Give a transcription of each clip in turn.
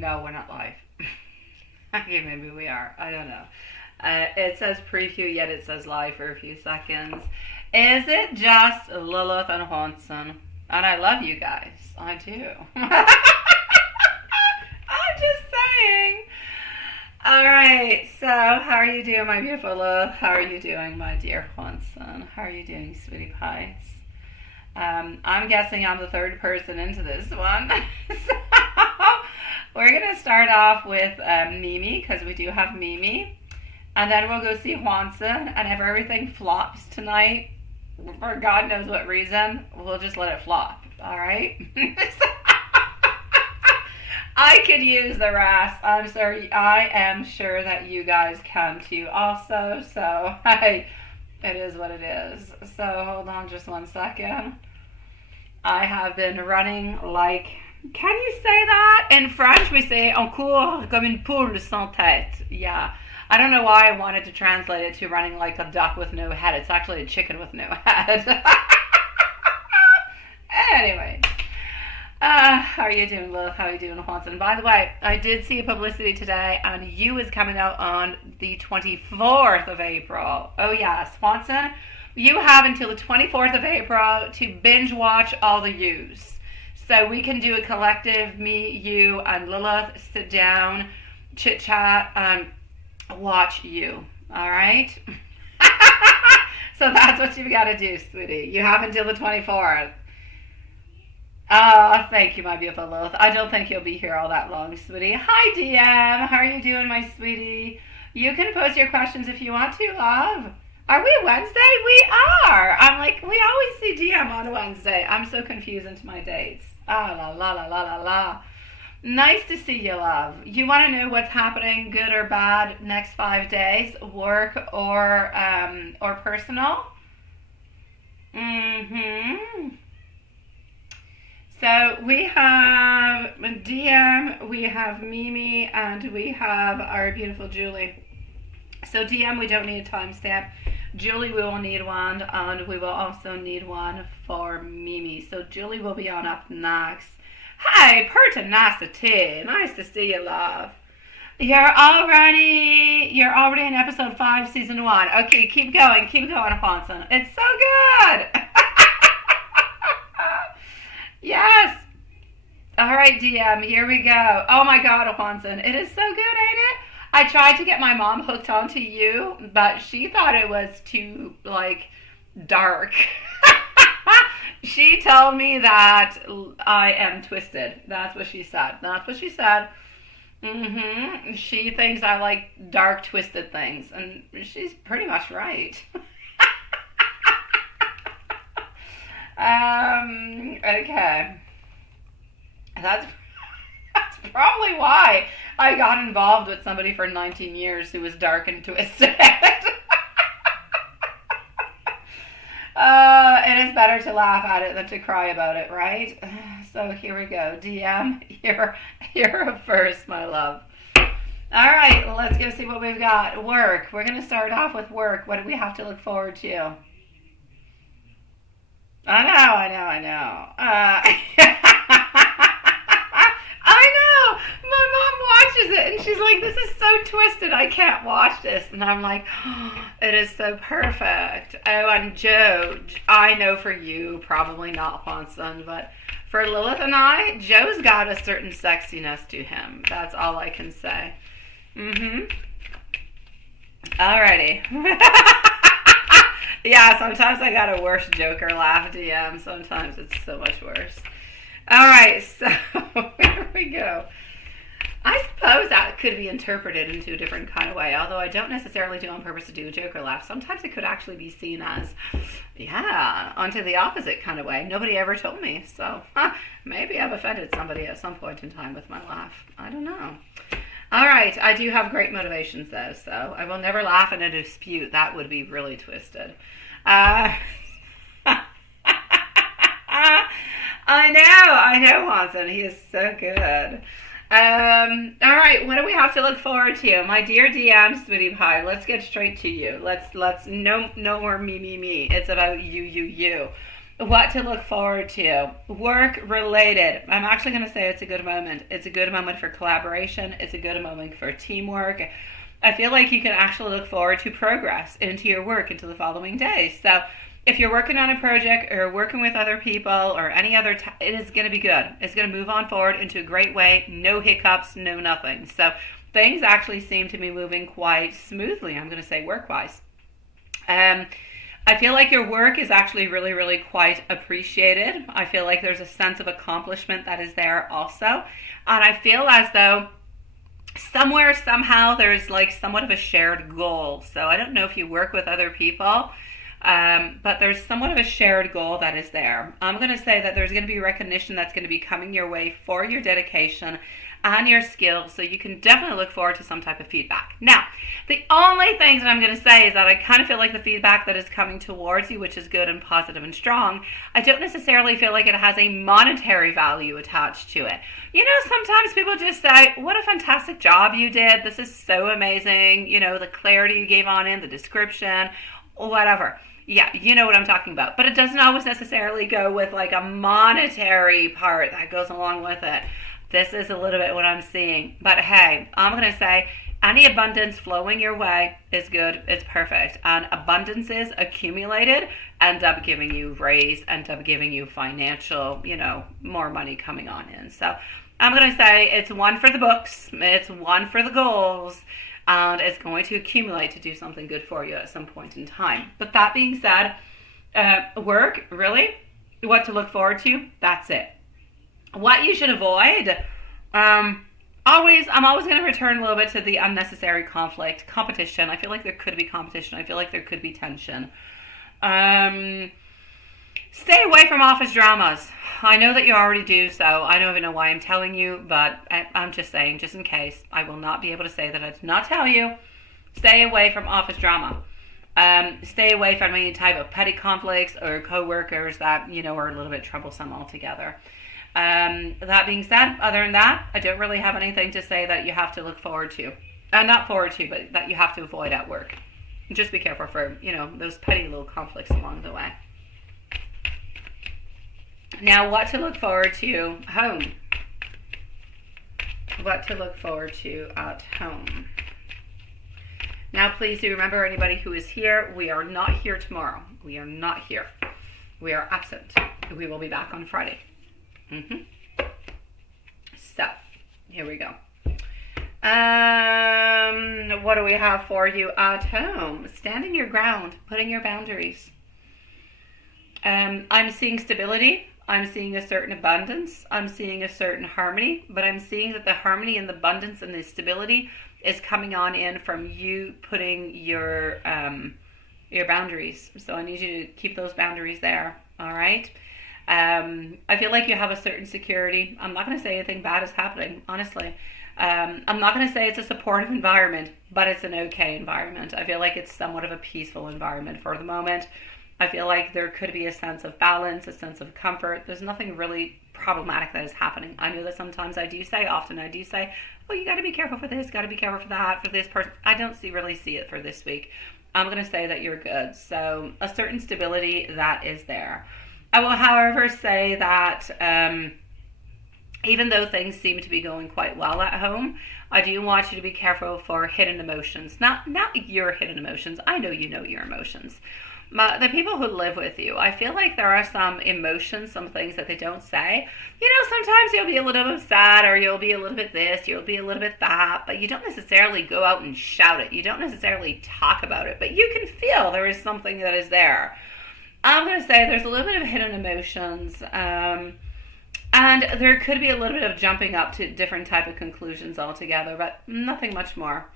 No, we're not live. Okay, maybe we are. I don't know. It says preview, yet it says live for a few seconds. Is it just Lilith and Hanson? And I love you guys. I do. I'm just saying. All right. So, how are you doing, my beautiful Lilith? How are you doing, my dear Hanson? How are you doing, sweetie pies? I'm guessing I'm the third person into this one. So, we're going to start off with Mimi, because we do have Mimi. And then we'll go see Hanson. And if everything flops tonight, for God knows what reason, we'll just let it flop. All right? I could use the rest. I'm sorry. I am sure that you guys can too also. So, hey, it is what it is. So, hold on just 1 second. I have been running like... Can you say that? In French, we say "on court comme une poule sans tête." Yeah. I don't know why I wanted to translate it to running like a duck with no head. It's actually a chicken with no head. Anyway. How are you doing, Lil? How are you doing, Hanson? By the way, I did see a publicity today, and You is coming out on the 24th of April. Oh, yes. Hanson, you have until the 24th of April to binge watch all the Yous. So we can do a collective, me, you, and Lilith, sit down, chit-chat, and watch You. All right? So that's what you've got to do, sweetie. You have until the 24th. Oh, thank you, my beautiful Lilith. I don't think you'll be here all that long, sweetie. Hi, DM. How are you doing, my sweetie? You can post your questions if you want to, love. Are we Wednesday? We are. I'm like, we always see DM on Wednesday. I'm so confused into my dates. Ah, la, la, la, la, la, la. Nice to see you, love. You want to know what's happening, good or bad, next 5 days, work or personal? So we have DM, we have Mimi, and we have our beautiful Julie. So DM, we don't need a timestamp. Julie, we will need one, and we will also need one for Mimi. So Julie will be on up next. Hi, pertinacity. Nice to see you, love. You're already in episode 5, season 1. Okay, keep going, Hanson. It's so good. Yes. All right, DM, here we go. Oh my God, Hanson, it is so good, ain't it? I tried to get my mom hooked onto You, but she thought it was too, like, dark. She told me that I am twisted. That's what she said. She thinks I like dark, twisted things, and she's pretty much right. Okay. That's probably why I got involved with somebody for 19 years who was dark and twisted. It is better to laugh at it than to cry about it, right? So here we go. DM, you're first, my love. All right, let's go see what we've got. Work. We're going to start off with work. What do we have to look forward to? I know. I know. My mom watches it and she's like, this is so twisted. I can't watch this. And I'm like, oh, it is so perfect. Oh, and Joe, I know for you, probably not Hanson, but for Lilith and I, Joe's got a certain sexiness to him. That's all I can say. Alrighty. Yeah, sometimes I got a worse Joker laugh, DM. Sometimes it's so much worse. All right, so here we go. I suppose that could be interpreted into a different kind of way, although I don't necessarily do on purpose to do a Joker laugh. Sometimes it could actually be seen as, yeah, onto the opposite kind of way. Nobody ever told me, so maybe I've offended somebody at some point in time with my laugh. I don't know. All right, I do have great motivations, though, so I will never laugh in a dispute. That would be really twisted. I know, Hanson. He is so good. All right, what do we have to look forward to? My dear DM, sweetie pie, let's get straight to you. Let's no more me. It's about you. What to look forward to. Work related. I'm actually going to say it's a good moment. It's a good moment for collaboration. It's a good moment for teamwork. I feel like you can actually look forward to progress into your work into the following days. So if you're working on a project or working with other people or any other, it is going to be good. It's going to move on forward into a great way. No hiccups, no nothing. So things actually seem to be moving quite smoothly, I'm going to say, work-wise. I feel like your work is actually really, really quite appreciated. I feel like there's a sense of accomplishment that is there also. And I feel as though somewhere, somehow, there's like somewhat of a shared goal. So I don't know if you work with other people, but there's somewhat of a shared goal that is there. I'm going to say that there's going to be recognition that's going to be coming your way for your dedication and your skills, so you can definitely look forward to some type of feedback. Now, the only things that I'm going to say is that I kind of feel like the feedback that is coming towards you, which is good and positive and strong, I don't necessarily feel like it has a monetary value attached to it. You know, sometimes people just say, what a fantastic job you did. This is so amazing. You know, the clarity you gave on in the description, whatever. Yeah, you know what I'm talking about. But it doesn't always necessarily go with like a monetary part that goes along with it. This is a little bit what I'm seeing. But hey, I'm going to say any abundance flowing your way is good. It's perfect. And abundances accumulated end up giving you raise, end up giving you financial, you know, more money coming on in. So I'm going to say it's one for the books. It's one for the goals. And it's going to accumulate to do something good for you at some point in time. But that being said, work, really, what to look forward to, that's it. What you should avoid, I'm always going to return a little bit to the unnecessary conflict, competition. I feel like there could be competition. I feel like there could be tension. Stay away from office dramas. I know that you already do so. I don't even know why I'm telling you, but I'm just saying, just in case. I will not be able to say that I did not tell you. Stay away from office drama. Stay away from any type of petty conflicts or co-workers that, you know, are a little bit troublesome altogether. That being said, other than that, I don't really have anything to say that you have to look forward to. Not forward to, but that you have to avoid at work. Just be careful for, you know, those petty little conflicts along the way. Now, what to look forward to home. What to look forward to at home. Now, please do remember, anybody who is here, we are not here tomorrow. We are not here. We are absent. We will be back on Friday. So, here we go. What do we have for you at home? Standing your ground, putting your boundaries. I'm seeing stability. I'm seeing a certain abundance. I'm seeing a certain harmony, but I'm seeing that the harmony and the abundance and the stability is coming on in from you putting your boundaries. So I need you to keep those boundaries there. All right. I feel like you have a certain security. I'm not going to say anything bad is happening, honestly. I'm not going to say it's a supportive environment, but it's an okay environment. I feel like it's somewhat of a peaceful environment for the moment. I feel like there could be a sense of balance, a sense of comfort. There's nothing really problematic that is happening. I know that sometimes often I do say, oh, you got to be careful for this, got to be careful for that, for this person. I don't really see it for this week. I'm going to say that you're good. So a certain stability that is there. I will, however, say that even though things seem to be going quite well at home, I do want you to be careful for hidden emotions. Not your hidden emotions. I know you know your emotions. The people who live with you, I feel like there are some emotions, some things that they don't say. You know, sometimes you'll be a little bit sad, or you'll be a little bit this, you'll be a little bit that, but you don't necessarily go out and shout it. You don't necessarily talk about it, but you can feel there is something that is there. I'm going to say there's a little bit of hidden emotions, and there could be a little bit of jumping up to different type of conclusions altogether, but nothing much more.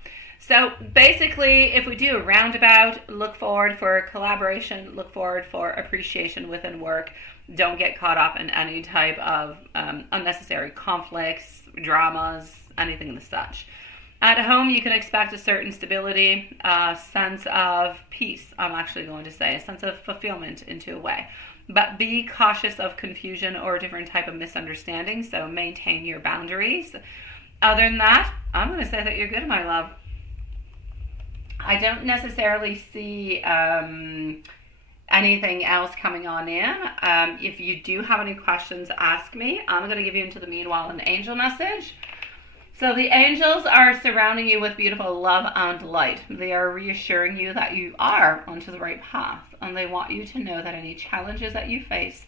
So basically, if we do a roundabout, look forward for collaboration, look forward for appreciation within work. Don't get caught up in any type of unnecessary conflicts, dramas, anything of such. At home, you can expect a certain stability, a sense of peace, I'm actually going to say, a sense of fulfillment into a way. But be cautious of confusion or a different type of misunderstanding, so maintain your boundaries. Other than that, I'm going to say that you're good, my love. I don't necessarily see anything else coming on in. If you do have any questions, ask me. I'm going to give you into the meanwhile an angel message. So the angels are surrounding you with beautiful love and light. They are reassuring you that you are onto the right path, and they want you to know that any challenges that you face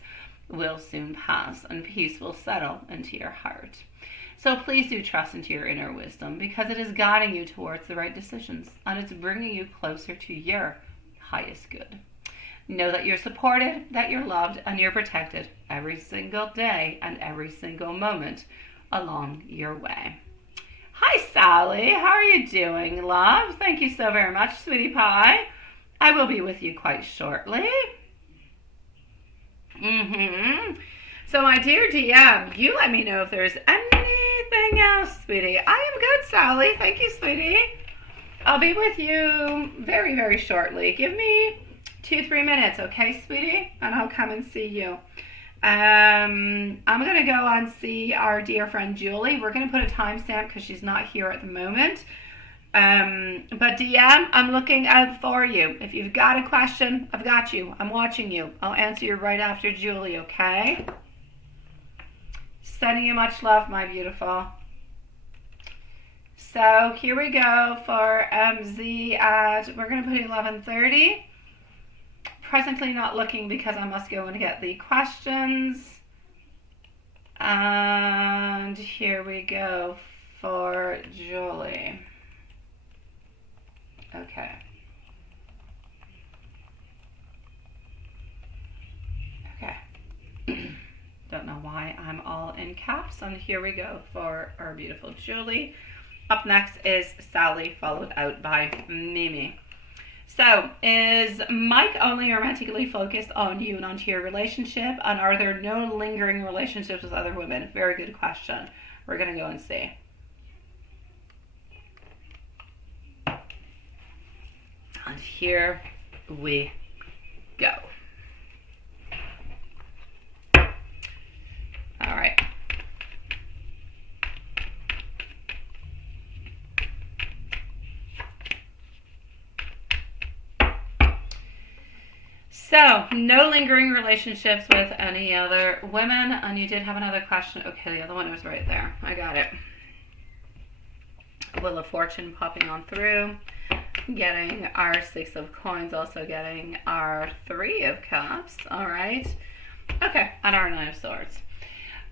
will soon pass and peace will settle into your heart. So please do trust into your inner wisdom, because it is guiding you towards the right decisions, and it's bringing you closer to your highest good. Know that you're supported, that you're loved, and you're protected every single day and every single moment along your way. Hi, Sally. How are you doing, love? Thank you so very much, sweetie pie. I will be with you quite shortly. So, my dear DM, you let me know if there's anything else, sweetie. I am good, Sally. Thank you, sweetie. I'll be with you very, very shortly. Give me 2-3 minutes, okay, sweetie? And I'll come and see you. I'm going to go and see our dear friend Julie. We're going to put a timestamp because she's not here at the moment. But DM, I'm looking out for you. If you've got a question, I've got you. I'm watching you. I'll answer you right after Julie, okay? Sending you much love, my beautiful. So here we go for MZ at, we're going to put 11:30. Presently not looking because I must go and get the questions. And here we go for Julie. Okay. Okay. Don't know why I'm all in caps. And here we go for our beautiful Julie. Up next is Sally, followed out by Mimi. So, is Mike only romantically focused on you and onto your relationship? And are there no lingering relationships with other women? Very good question. We're going to go and see. And here we go. All right. So, no lingering relationships with any other women. And you did have another question. Okay, the other one was right there. I got it. Wheel of Fortune popping on through. Getting our 6 of Coins. Also getting our 3 of Cups. All right. Okay, and our 9 of Swords.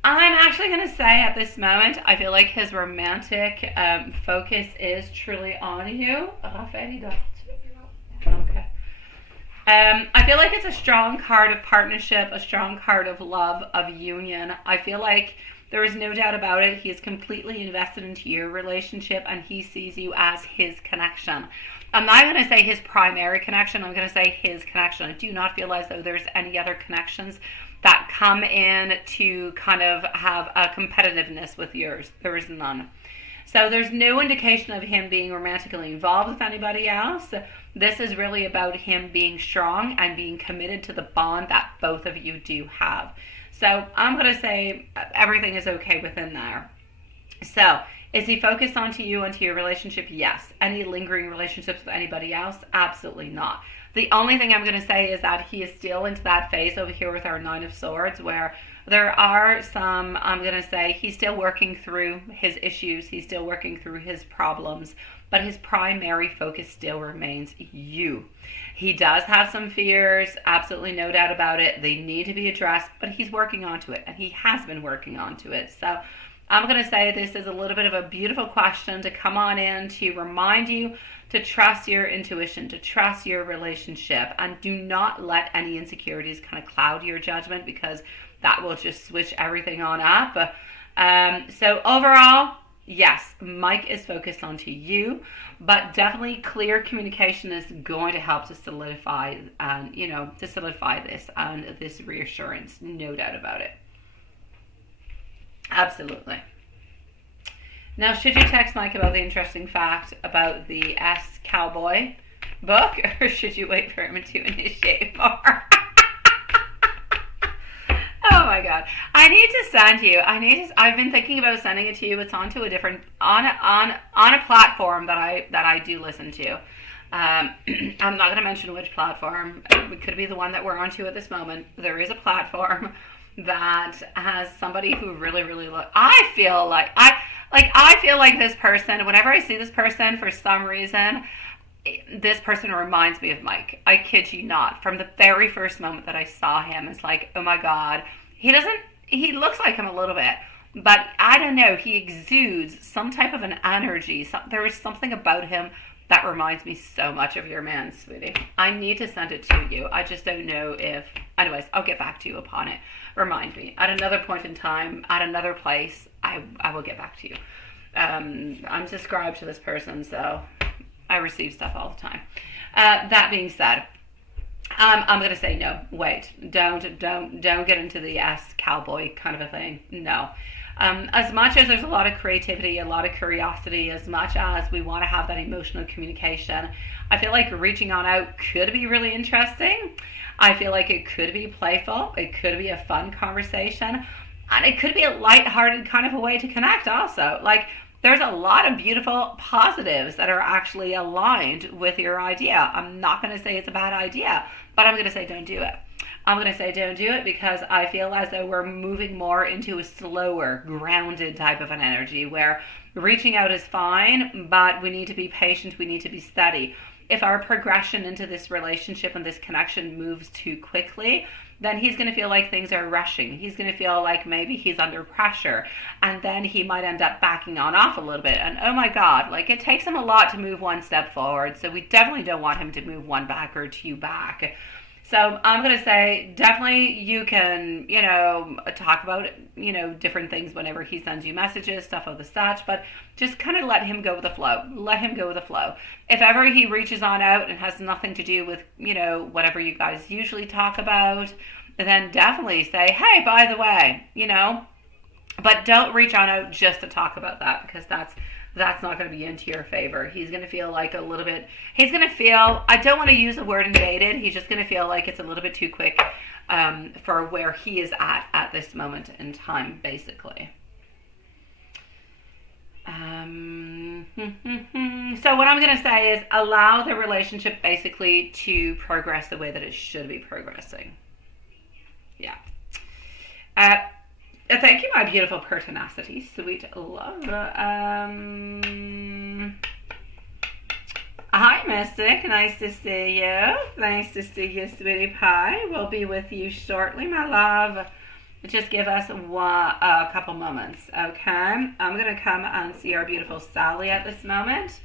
I'm actually going to say at this moment, I feel like his romantic focus is truly on you. Okay. I feel like it's a strong card of partnership, a strong card of love, of union. I feel like there is no doubt about it. He is completely invested into your relationship and he sees you as his connection. I'm not going to say his primary connection. I'm going to say his connection. I do not feel as though there's any other connections that come in to kind of have a competitiveness with yours. There is none. So there's no indication of him being romantically involved with anybody else. This is really about him being strong and being committed to the bond that both of you do have. So I'm going to say everything is okay within there. So is he focused onto you, onto your relationship? Yes. Any lingering relationships with anybody else? Absolutely not. The only thing I'm going to say is that he is still into that phase over here with our 9 of Swords where there are some, I'm going to say, he's still working through his issues. He's still working through his problems. But his primary focus still remains you. He does have some fears, absolutely no doubt about it. They need to be addressed, but he's working onto it, and he has been working onto it. So I'm going to say this is a little bit of a beautiful question to come on in to remind you to trust your intuition, to trust your relationship, and do not let any insecurities kind of cloud your judgment because that will just switch everything on up. So overall, yes, Mike is focused onto you, but definitely clear communication is going to help to solidify, this and this reassurance, no doubt about it. Absolutely. Now, should you text Mike about the interesting fact about the S Cowboy book, or should you wait for him to initiate more? Oh my God. I need to send you. I've been thinking about sending it to you. It's onto a different, on a platform that I do listen to. I'm not going to mention which platform. It could be the one that we're onto at this moment. There is a platform that has somebody who really, really I feel like this person, whenever I see this person, for some reason, this person reminds me of Mike. I kid you not. From the very first moment that I saw him, it's like, oh my God. He looks like him a little bit, but I don't know. He exudes some type of an energy. There is something about him that reminds me so much of your man, sweetie. I need to send it to you. I just don't know if... Anyways, I'll get back to you upon it. Remind me. At another point in time, at another place, I will get back to you. I'm subscribed to this person, so I receive stuff all the time. That being said, I'm going to say no. Wait. Don't get into the cowboy kind of a thing. No. As much as there's a lot of creativity, a lot of curiosity, as much as we want to have that emotional communication, I feel like reaching on out could be really interesting. I feel like it could be playful. It could be a fun conversation. And it could be a lighthearted kind of a way to connect also. Like, there's a lot of beautiful positives that are actually aligned with your idea. I'm not going to say it's a bad idea, but I'm going to say don't do it. I'm going to say don't do it because I feel as though we're moving more into a slower, grounded type of an energy where reaching out is fine, but we need to be patient, we need to be steady. If our progression into this relationship and this connection moves too quickly, then he's going to feel like things are rushing. He's going to feel like maybe he's under pressure, and then he might end up backing on off a little bit. And oh my God, like, it takes him a lot to move one step forward, so we definitely don't want him to move one back or two back. So I'm going to say definitely you can, talk about, different things whenever he sends you messages, stuff of the such, but just kind of let him go with the flow. Let him go with the flow. If ever he reaches on out and has nothing to do with, whatever you guys usually talk about, then definitely say, hey, by the way, but don't reach on out just to talk about that, because that's not going to be into your favor. He's going to feel like I don't want to use the word invaded. He's just going to feel like it's a little bit too quick for where he is at this moment in time, basically. So what I'm going to say is allow the relationship basically to progress the way that it should be progressing. Yeah. Thank you, my beautiful pertinacity, sweet love. Hi, Mystic. Nice to see you. Nice to see you, sweetie pie. We'll be with you shortly, my love. Just give us a couple moments, okay? I'm going to come and see our beautiful Sally at this moment.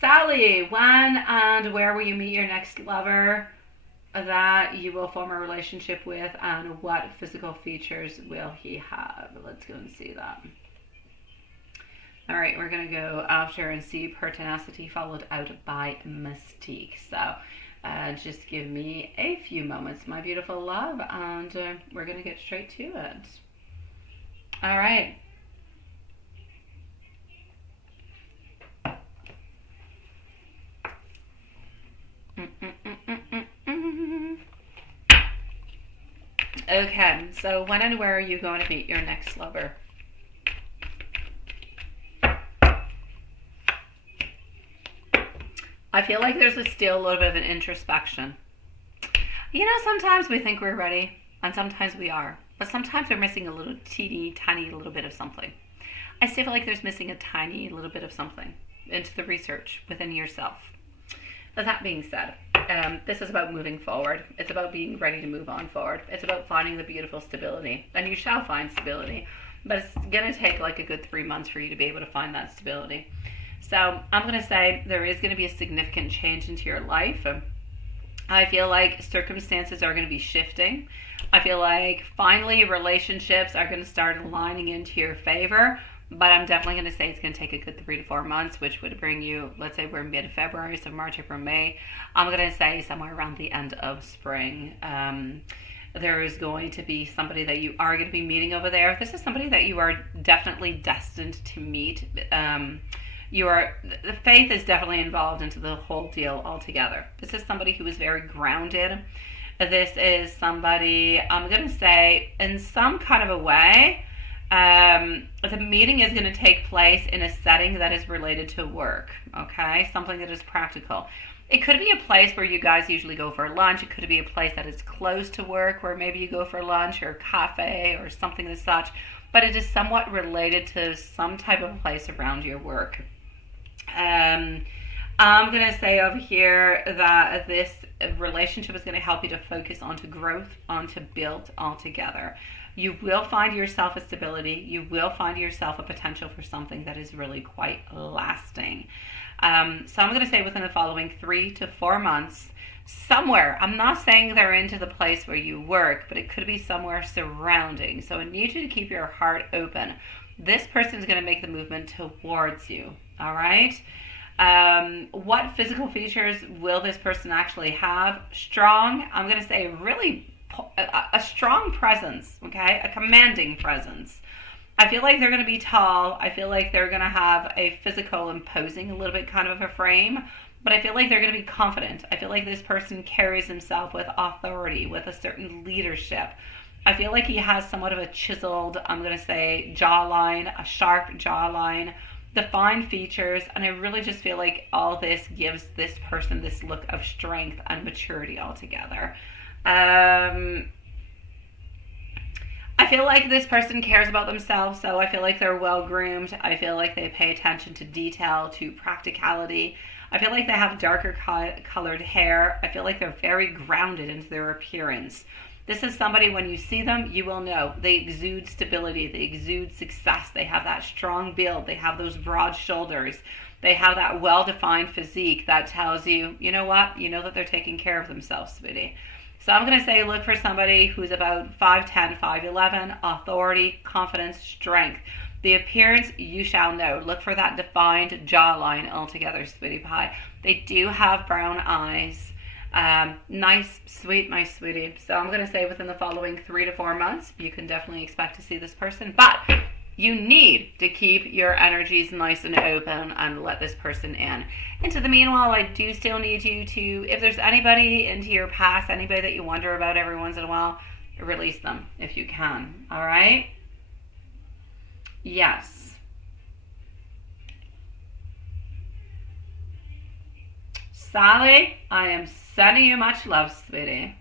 Sally, when and where will you meet your next lover that you will form a relationship with, and what physical features will he have? Let's go and see that. All right, we're going to go after and see pertinacity followed out by Mystique. So just give me a few moments, my beautiful love, and we're going to get straight to it. All right. Okay, so when and where are you going to meet your next lover? I feel like there's still a little bit of an introspection. Sometimes we think we're ready, and sometimes we are. But sometimes we're missing a little teeny, tiny little bit of something. I still feel like there's missing a tiny little bit of something into the research within yourself. But that being said, this is about moving forward. It's about being ready to move on forward. It's about finding the beautiful stability. And you shall find stability. But it's going to take like a good 3 months for you to be able to find that stability. So I'm going to say there is going to be a significant change into your life. I feel like circumstances are going to be shifting. I feel like finally relationships are going to start aligning into your favor. But I'm definitely going to say it's going to take a good 3 to 4 months, which would bring you, let's say we're in mid-February, so March, April, May. I'm going to say somewhere around the end of spring. There is going to be somebody that you are going to be meeting over there. This is somebody that you are definitely destined to meet. The faith is definitely involved into the whole deal altogether. This is somebody who is very grounded. This is somebody, I'm going to say, in some kind of a way, the meeting is going to take place in a setting that is related to work, okay? Something that is practical. It could be a place where you guys usually go for lunch. It could be a place that is close to work where maybe you go for lunch, or a cafe or something as such. But it is somewhat related to some type of place around your work. I'm going to say over here that this relationship is going to help you to focus onto growth, onto build altogether. You will find yourself a stability. You will find yourself a potential for something that is really quite lasting. So I'm going to say within the following 3 to 4 months, somewhere, I'm not saying they're into the place where you work, but it could be somewhere surrounding. So I need you to keep your heart open. This person is going to make the movement towards you. All right. What physical features will this person actually have? Strong, I'm going to say really a strong presence, okay? A commanding presence. I feel like they're going to be tall. I feel like they're going to have a physical, imposing, a little bit kind of a frame, but I feel like they're going to be confident. I feel like this person carries himself with authority, with a certain leadership. I feel like he has somewhat of a chiseled, I'm going to say, jawline, a sharp jawline, defined features, and I really just feel like all this gives this person this look of strength and maturity altogether. I feel like this person cares about themselves, so I feel like they're well groomed. I feel like they pay attention to detail, to practicality. I feel like they have darker colored hair. I feel like they're very grounded into their appearance. This is somebody, when you see them, you will know. They exude stability. They exude success. They have that strong build. They have those broad shoulders. They have that well-defined physique that tells you, you know what? You know that they're taking care of themselves, sweetie. So I'm going to say look for somebody who's about 5'10", 5'11", authority, confidence, strength. The appearance, you shall know. Look for that defined jawline altogether, sweetie pie. They do have brown eyes. Nice, sweet, my sweetie. So I'm going to say within the following 3 to 4 months, you can definitely expect to see this person. But you need to keep your energies nice and open and let this person in. Into the meanwhile, I do still need you to, if there's anybody into your past, anybody that you wonder about every once in a while, release them if you can. All right? Yes. Sally, I am sending you much love, sweetie.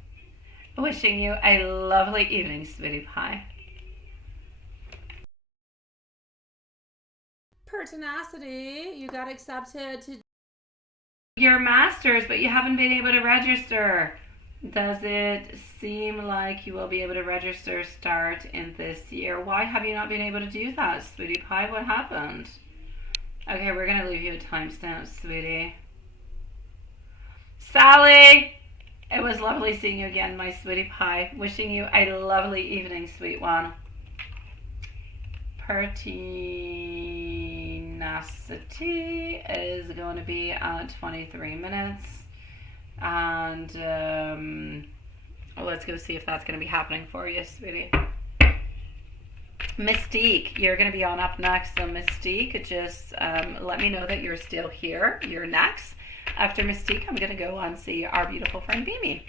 Wishing you a lovely evening, sweetie pie. Pertinacity, you got accepted to your master's, but you haven't been able to register. Does it seem like you will be able to register start in this year? Why have you not been able to do that, sweetie pie? What happened? Okay, we're going to leave you a timestamp, sweetie. Sally, it was lovely seeing you again, my sweetie pie. Wishing you a lovely evening, sweet one. Pertinacity is going to be at 23 minutes. And let's go see if that's going to be happening for you, sweetie. Mystique, you're going to be on up next. So Mystique, just let me know that you're still here. You're next. After Mystique, I'm going to go and see our beautiful friend Beamy.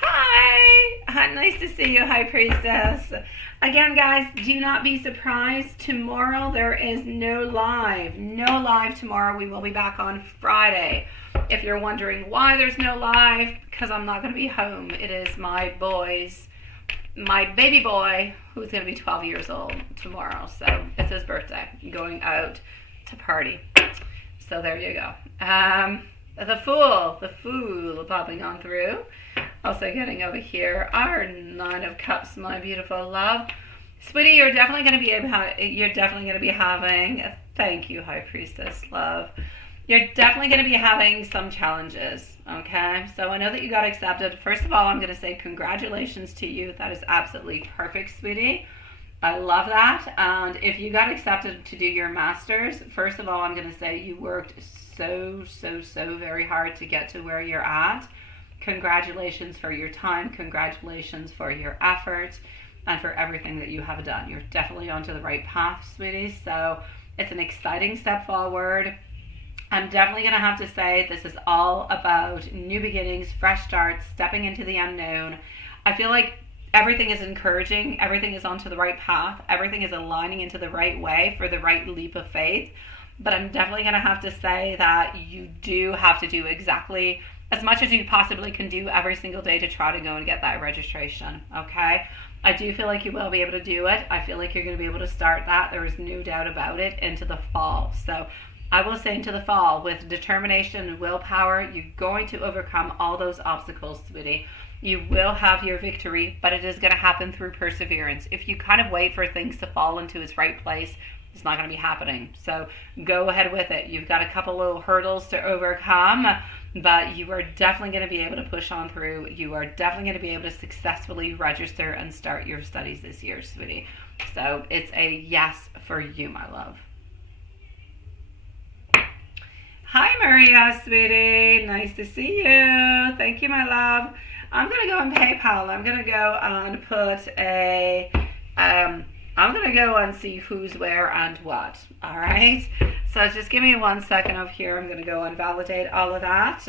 Hi! Hi, nice to see you, High Priestess. Again, guys, do not be surprised. Tomorrow there is no live. No live tomorrow. We will be back on Friday. If you're wondering why there's no live, because I'm not going to be home. It is my baby boy, who's going to be 12 years old tomorrow. So it's his birthday. Going out to party. So there you go. The fool popping on through. Also getting over here, our 9 of Cups, my beautiful love. Sweetie, you're definitely going to be having, thank you, High Priestess, love. You're definitely going to be having some challenges, okay? So I know that you got accepted. First of all, I'm going to say congratulations to you. That is absolutely perfect, sweetie. I love that. And if you got accepted to do your master's, first of all, I'm going to say you worked so very hard to get to where you're at. Congratulations for your time. Congratulations for your effort and for everything that you have done. You're definitely onto the right path, sweetie. So it's an exciting step forward. I'm definitely going to have to say this is all about new beginnings, fresh starts, stepping into the unknown. I feel like everything is encouraging. Everything is onto the right path. Everything is aligning into the right way for the right leap of faith. but I'm definitely going to have to say that you do have to do exactly as much as you possibly can do every single day to try to go and get that registration, okay? I do feel like you will be able to do it. I feel like you're going to be able to start that. There is no doubt about it into the fall. So I will say into the fall, with determination and willpower, you're going to overcome all those obstacles, sweetie. You will have your victory, but it is going to happen through perseverance. If you kind of wait for things to fall into its right place, it's not going to be happening. So go ahead with it. You've got a couple little hurdles to overcome, but you are definitely going to be able to push on through. You are definitely going to be able to successfully register and start your studies this year, sweetie. So it's a yes for you, my love. Hi, Maria, sweetie. Nice to see you. Thank you, my love. I'm going to go on PayPal. I'm going to go and put a... I'm going to go and see who's where and what. All right. So just give me 1 second over here. I'm going to go and validate all of that.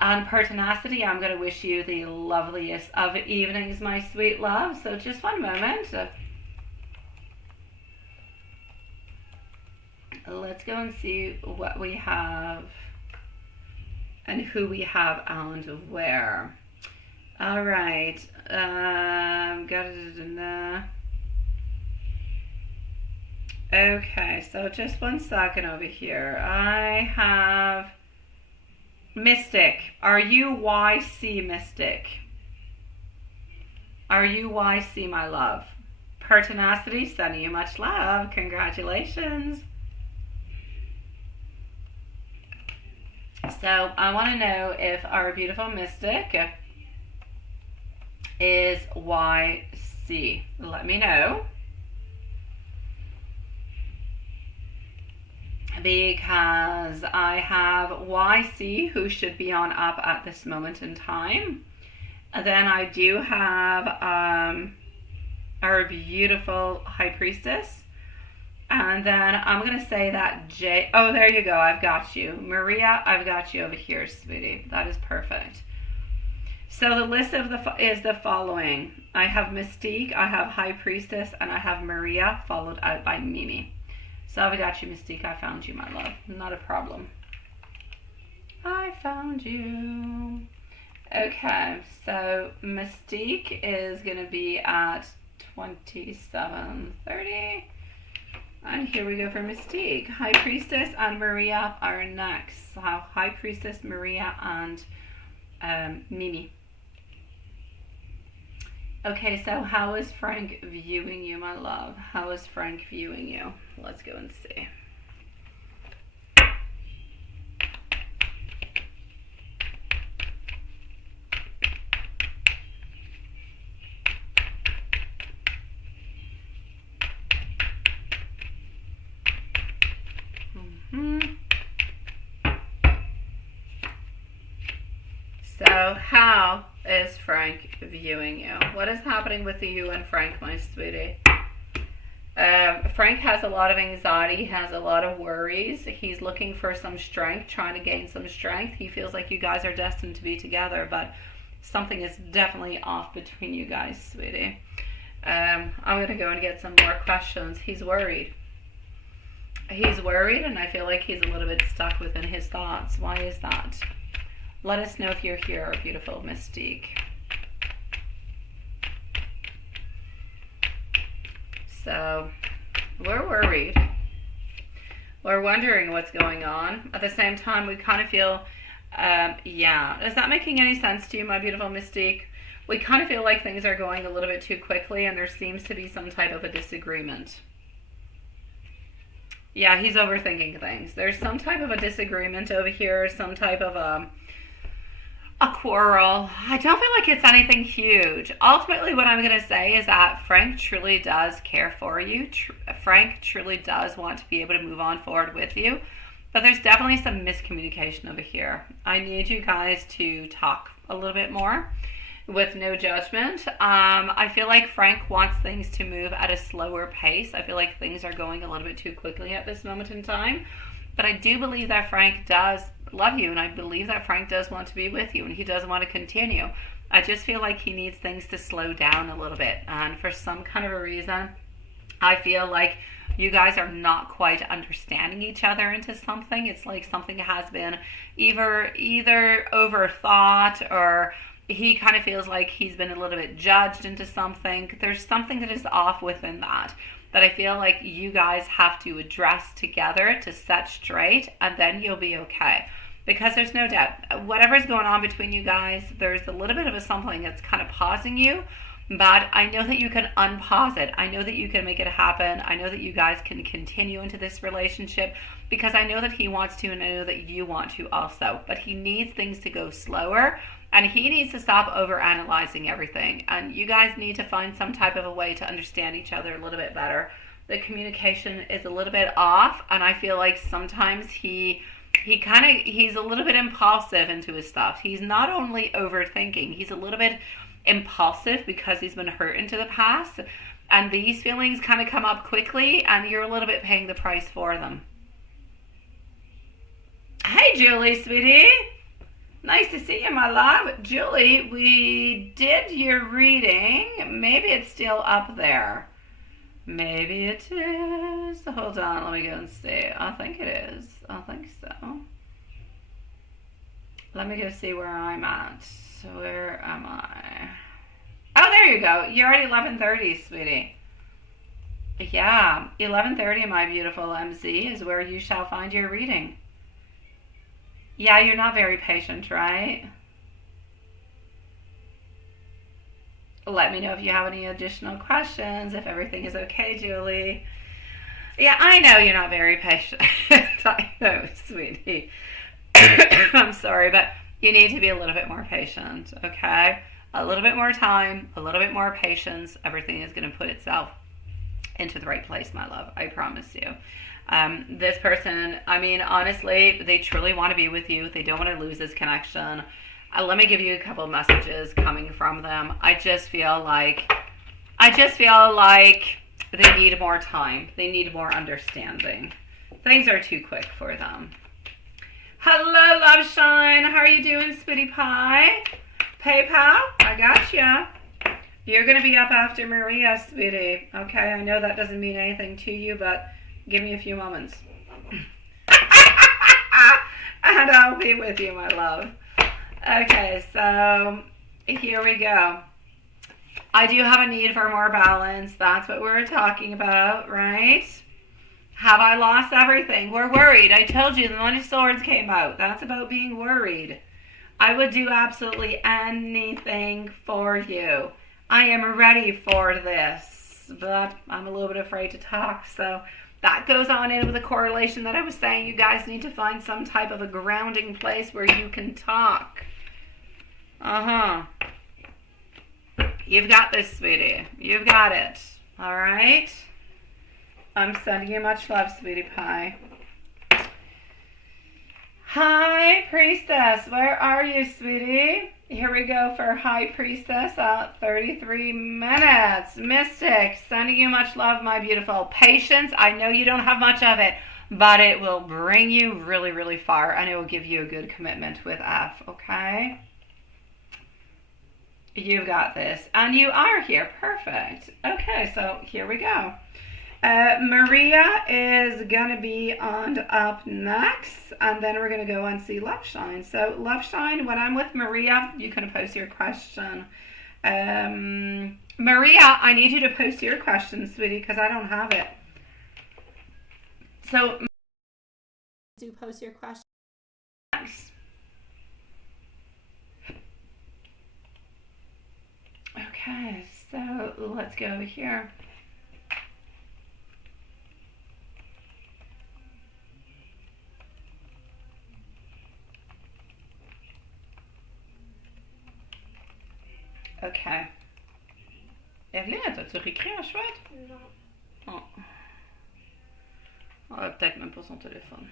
And pertinacity, I'm going to wish you the loveliest of evenings, my sweet love. So just 1 moment. Let's go and see what we have and who we have and where. All right. Okay, so just 1 second over here. I have Mystic. Are you YC Mystic? Are you YC, my love? Pertinacity, sending you much love. Congratulations. So I want to know if our beautiful Mystic is YC. Let me know. Because I have YC, who should be on up at this moment in time. And then I do have our beautiful High Priestess. And then I'm going to say that J... Oh, there you go. I've got you. Maria, I've got you over here, sweetie. That is perfect. So the list of is the following. I have Mystique, I have High Priestess, and I have Maria, followed out by Mimi. So I got you, Mystique. I found you, my love. Not a problem. I found you. Okay, so Mystique is going to be at 27:30. And here we go for Mystique. High Priestess and Maria are next. So High Priestess, Maria, and Mimi. Okay, so how is Frank viewing you, my love? How is Frank viewing you? Let's go and see. So how is Frank viewing you? What is happening with you and Frank, my sweetie? Frank has a lot of anxiety. He has a lot of worries. He's looking for some strength, trying to gain some strength. He feels like you guys are destined to be together, but something is definitely off between you guys, sweetie. I'm going to go and get some more questions. He's worried. He's worried, and I feel like he's a little bit stuck within his thoughts. Why is that? Let us know if you're here, our beautiful Mystique. So, we're worried. We're wondering what's going on. At the same time, we kind of feel, yeah. Is that making any sense to you, my beautiful Mystique? We kind of feel like things are going a little bit too quickly, and there seems to be some type of a disagreement. Yeah, he's overthinking things. There's some type of a disagreement over here, some type of a quarrel. I don't feel like it's anything huge. Ultimately, what I'm going to say is that Frank truly does care for you. Frank truly does want to be able to move on forward with you. But there's definitely some miscommunication over here. I need you guys to talk a little bit more with no judgment. I feel like Frank wants things to move at a slower pace. I feel like things are going a little bit too quickly at this moment in time. But I do believe that Frank does love you, and I believe that Frank does want to be with you, and he does want to continue. I just feel like he needs things to slow down a little bit, and for some kind of a reason, I feel like You guys are not quite understanding each other into something. It's like something has been either overthought, or he kind of feels like he's been a little bit judged into something. There's something that is off within that I feel like you guys have to address together to set straight, and then you'll be okay. Because there's no doubt, whatever's going on between you guys, there's a little bit of a something that's kind of pausing you. But I know that you can unpause it. I know that you can make it happen. I know that you guys can continue into this relationship, because I know that he wants to, and I know that you want to also. But he needs things to go slower, and he needs to stop over analyzing everything. And you guys need to find some type of a way to understand each other a little bit better. The communication is a little bit off, and I feel like sometimes he's a little bit impulsive into his stuff. He's not only overthinking, he's a little bit impulsive because he's been hurt into the past, and these feelings kind of come up quickly, and you're a little bit paying the price for them. Hey Julie, sweetie, nice to see you, my love. Julie, we did your reading. Maybe it's still up there. Maybe it is. Hold on, let me go and see. I think it is. I think so. Let me go see where I'm at. So where am I? Oh, there you go. You're at 11:30, sweetie. Yeah, 11:30, my beautiful MZ, is where you shall find your reading. Yeah, you're not very patient, right? Let me know if you have any additional questions, if everything is okay, Julie. Yeah, I know you're not very patient. I know, sweetie. I'm sorry, but you need to be a little bit more patient, okay? A little bit more time, a little bit more patience. Everything is going to put itself into the right place, my love. I promise you. This person, I mean, honestly, they truly want to be with you. They don't want to lose this connection. Let me give you a couple of messages coming from them. I just feel like they need more time. They need more understanding. Things are too quick for them. Hello, Love Shine. How are you doing, Spitty Pie? PayPal, I got ya. You're going to be up after Maria, sweetie. Okay, I know that doesn't mean anything to you, but give me a few moments. And I'll be with you, my love. Okay, so here we go. I do have a need for more balance. That's what we're talking about, right? Have I lost everything? We're worried. I told you the Nine of Swords came out. That's about being worried. I would do absolutely anything for you. I am ready for this, but I'm a little bit afraid to talk. So that goes on in with the correlation that I was saying. You guys need to find some type of a grounding place where you can talk. You've got this, sweetie. You've got it. All right? I'm sending you much love, sweetie pie. High Priestess, where are you, sweetie? Here we go for High Priestess at 33 minutes. Mystic, sending you much love, my beautiful. Patience, I know you don't have much of it, but it will bring you really, really far, and it will give you a good commitment with F, okay? You've got this. And you are here. Perfect. Okay, so here we go. Maria is going to be on up next, and then we're going to go and see Love Shine. So, Love Shine, when I'm with Maria, you can post your question. Maria, I need you to post your question, sweetie, because I don't have it. So, do post your question. Thanks. Okay, so let's go over here. Okay. Evelyne, as-tu réécrit un chouette? Non. Oh. Oh, peut-être même pas son téléphone.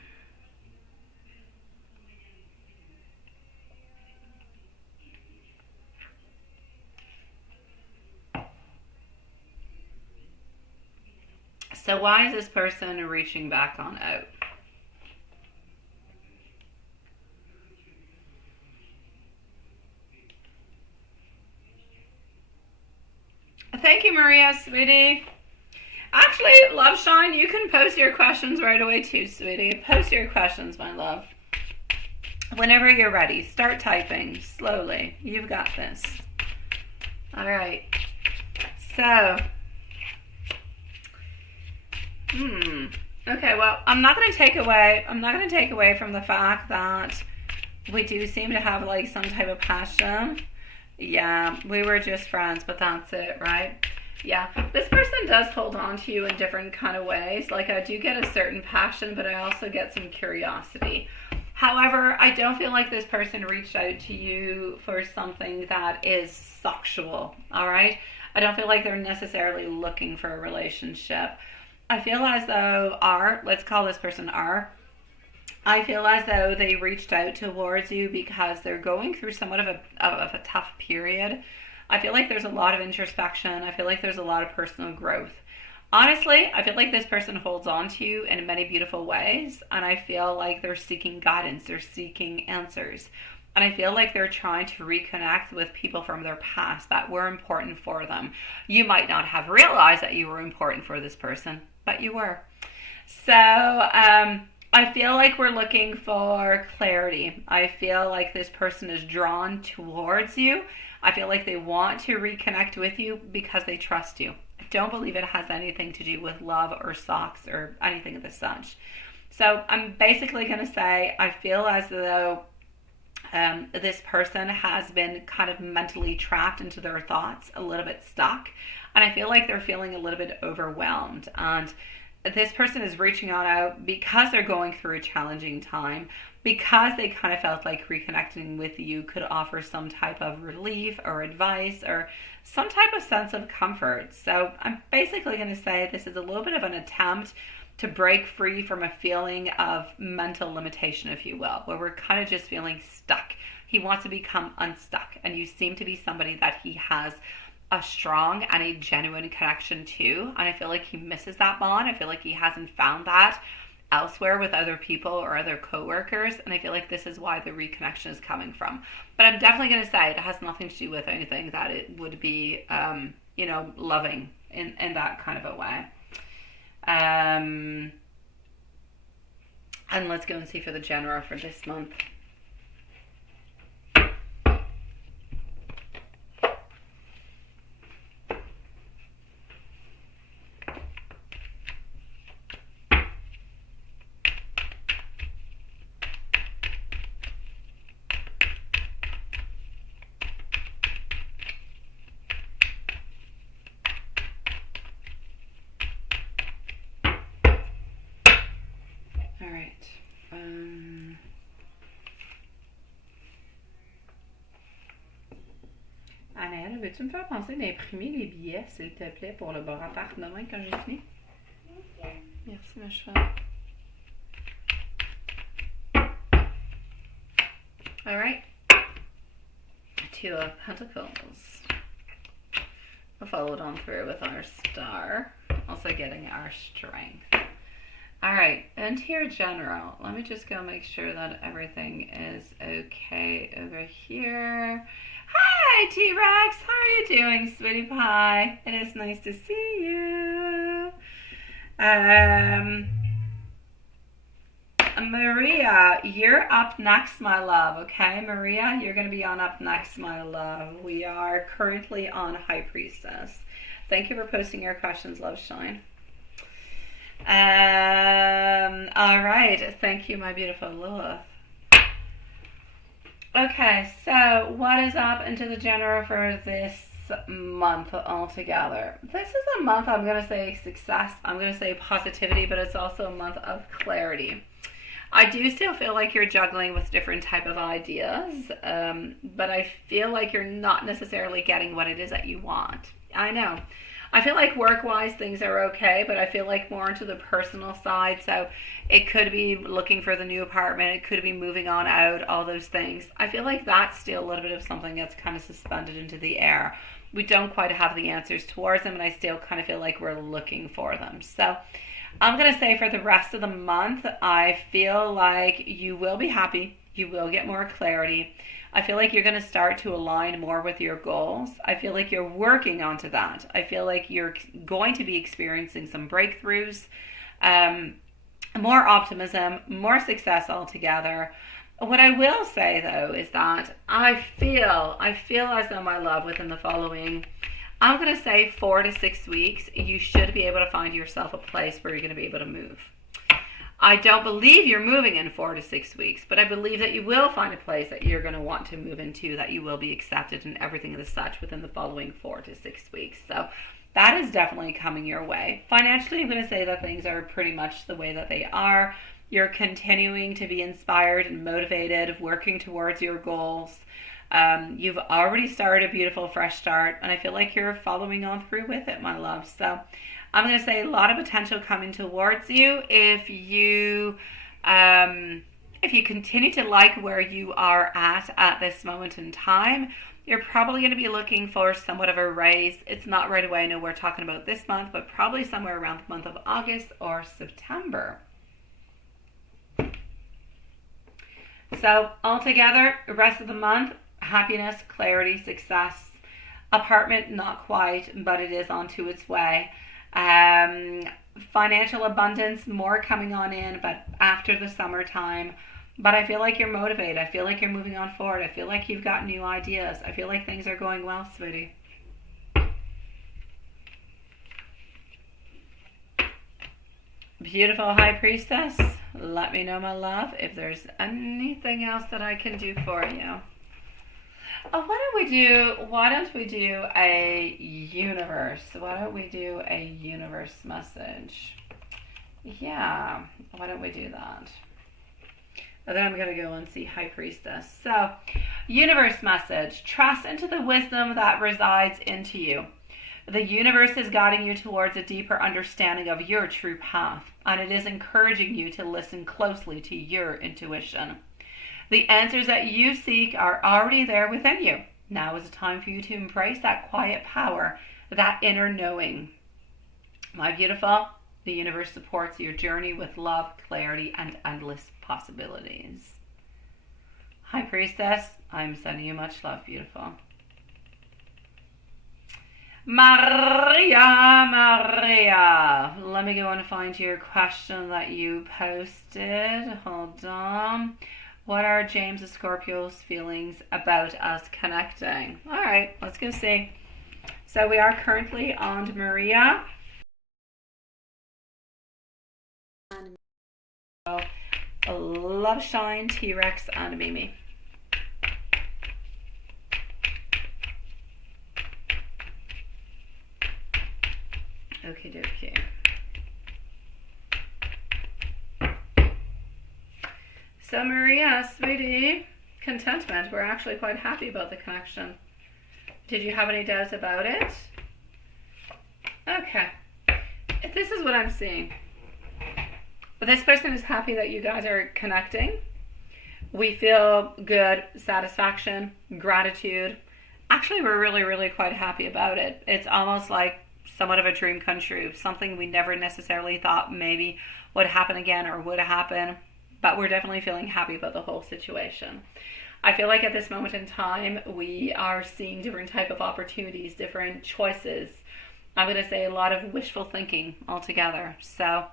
So why is this person reaching back on out? Thank you, Maria, sweetie. Actually, Love Shine, you can post your questions right away too, sweetie. Post your questions, my love. Whenever you're ready, start typing slowly. You've got this. All right. So, okay, well, I'm not going to take away from the fact that we do seem to have like some type of passion. Yeah, we were just friends, but that's it, right? Yeah, this person does hold on to you in different kind of ways. Like, I do get a certain passion, but I also get some curiosity. However, I don't feel like this person reached out to you for something that is sexual, all right? I don't feel like they're necessarily looking for a relationship. I feel as though let's call this person R. I feel as though they reached out towards you because they're going through somewhat of a tough period. I feel like there's a lot of introspection. I feel like there's a lot of personal growth. Honestly, I feel like this person holds on to you in many beautiful ways, and I feel like they're seeking guidance, they're seeking answers. And I feel like they're trying to reconnect with people from their past that were important for them. You might not have realized that you were important for this person, but you were. So, I feel like we're looking for clarity. I feel like this person is drawn towards you. I feel like they want to reconnect with you because they trust you. I don't believe it has anything to do with love or socks or anything of the such. So I'm basically going to say I feel as though this person has been kind of mentally trapped into their thoughts, a little bit stuck. And I feel like they're feeling a little bit overwhelmed. And this person is reaching out because they're going through a challenging time, because they kind of felt like reconnecting with you could offer some type of relief or advice or some type of sense of comfort. So I'm basically going to say this is a little bit of an attempt to break free from a feeling of mental limitation, if you will, where we're kind of just feeling stuck. He wants to become unstuck, and you seem to be somebody that he has a strong and a genuine connection to, and I feel like he misses that bond. I feel like he hasn't found that elsewhere with other people or other coworkers, and I feel like this is why the reconnection is coming from. But I'm definitely going to say it has nothing to do with anything that it would be, loving in that kind of a way. And let's go and see for the general for this month. Anaël, veux-tu me faire penser d'imprimer les billets, s'il te plaît, pour le bar à part demain quand j'ai fini? Okay. Merci, ma cheval. Alright. Two of Pentacles. I followed on through with our star. Also getting our strength. Alright, into your general. Let me just go make sure that everything is okay over here. Hi, T-Rex. How are you doing, sweetie pie? It is nice to see you. Maria, you're up next, my love. Okay, Maria, you're going to be on up next, my love. We are currently on High Priestess. Thank you for posting your questions, Love Shine. All right. Thank you, my beautiful Lilith. Okay, so what is up into the general for this month altogether? This is a month, I'm going to say success, I'm going to say positivity, but it's also a month of clarity. I do still feel like you're juggling with different type of ideas, but I feel like you're not necessarily getting what it is that you want. I know. I feel like work-wise things are okay, but I feel like more into the personal side. So it could be looking for the new apartment. It could be moving on out, all those things. I feel like that's still a little bit of something that's kind of suspended into the air. We don't quite have the answers towards them, and I still kind of feel like we're looking for them. So I'm going to say for the rest of the month, I feel like you will be happy. You will get more clarity. I feel like you're going to start to align more with your goals. I feel like you're working onto that. I feel like you're going to be experiencing some breakthroughs, more optimism, more success altogether. What I will say though is that I feel as though, my love, within the following, I'm going to say 4 to 6 weeks, you should be able to find yourself a place where you're going to be able to move. I don't believe you're moving in 4 to 6 weeks, but I believe that you will find a place that you're going to want to move into, that you will be accepted and everything as such within the following 4 to 6 weeks. So that is definitely coming your way. Financially, I'm going to say that things are pretty much the way that they are. You're continuing to be inspired and motivated, working towards your goals. You've already started a beautiful fresh start, and I feel like you're following on through with it, my love. So I'm going to say a lot of potential coming towards you if you continue to like where you are at this moment in time. You're probably going to be looking for somewhat of a raise. It's not right away. I know we're talking about this month, but probably somewhere around the month of August or September. So altogether, the rest of the month, happiness, clarity, success. Apartment, not quite, but it is on to its way. Financial abundance, more coming on in, but after the summertime. But I feel like you're motivated. I feel like you're moving on forward. I feel like you've got new ideas. I feel like things are going well, sweetie. Beautiful High Priestess, let me know, my love, if there's anything else that I can do for you. Oh, why don't we do a universe? Why don't we do a universe message? Yeah, why don't we do that? And then I'm going to go and see High Priestess. So, universe message. Trust into the wisdom that resides into you. The universe is guiding you towards a deeper understanding of your true path, and it is encouraging you to listen closely to your intuition. The answers that you seek are already there within you. Now is the time for you to embrace that quiet power, that inner knowing. My beautiful, the universe supports your journey with love, clarity, and endless possibilities. High Priestess, I'm sending you much love, beautiful. Maria, let me go and find your question that you posted. Hold on. What are James of Scorpio's feelings about us connecting? All right, let's go see. So we are currently on Maria. Love Shine, T-Rex, and Mimi. Okie dokie. So Maria, sweetie, contentment. We're actually quite happy about the connection. Did you have any doubts about it? Okay. This is what I'm seeing. This person is happy that you guys are connecting. We feel good, satisfaction, gratitude. Actually, we're really, really quite happy about it. It's almost like somewhat of a dream come true. Something we never necessarily thought maybe would happen again or would happen. But we're definitely feeling happy about the whole situation. I feel like at this moment in time, we are seeing different type of opportunities, different choices. I'm going to say a lot of wishful thinking altogether. So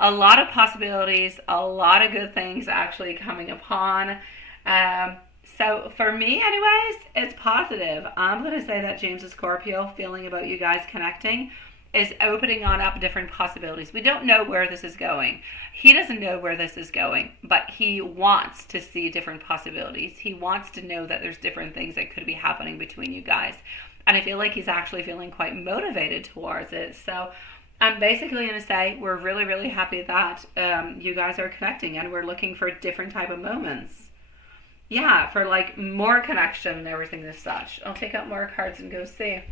a lot of possibilities, a lot of good things actually coming upon. So for me anyways, it's positive. I'm going to say that James of Scorpio feeling about you guys connecting is opening on up different possibilities. We don't know where this is going. He doesn't know where this is going, but he wants to see different possibilities. He wants to know that there's different things that could be happening between you guys. And I feel like he's actually feeling quite motivated towards it. So I'm basically going to say we're really, really happy that you guys are connecting and we're looking for different type of moments. Yeah, for like more connection and everything as such. I'll take out more cards and go see.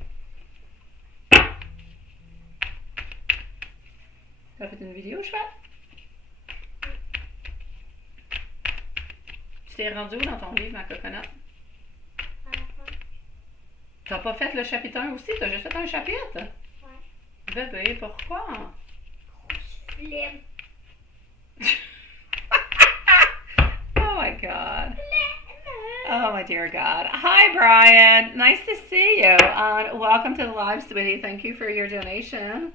T'as fait une vidéo, chouette? Tu t'es rendu où dans ton livre, ma coconut? T'as pas fait le chapitre 1 aussi? T'as juste fait un chapitre? Ouais. Bébé, pourquoi? Flemme. Oh my god. Oh, my dear God. Hi, Brian. Nice to see you. Welcome to the live, sweetie. Thank you for your donation.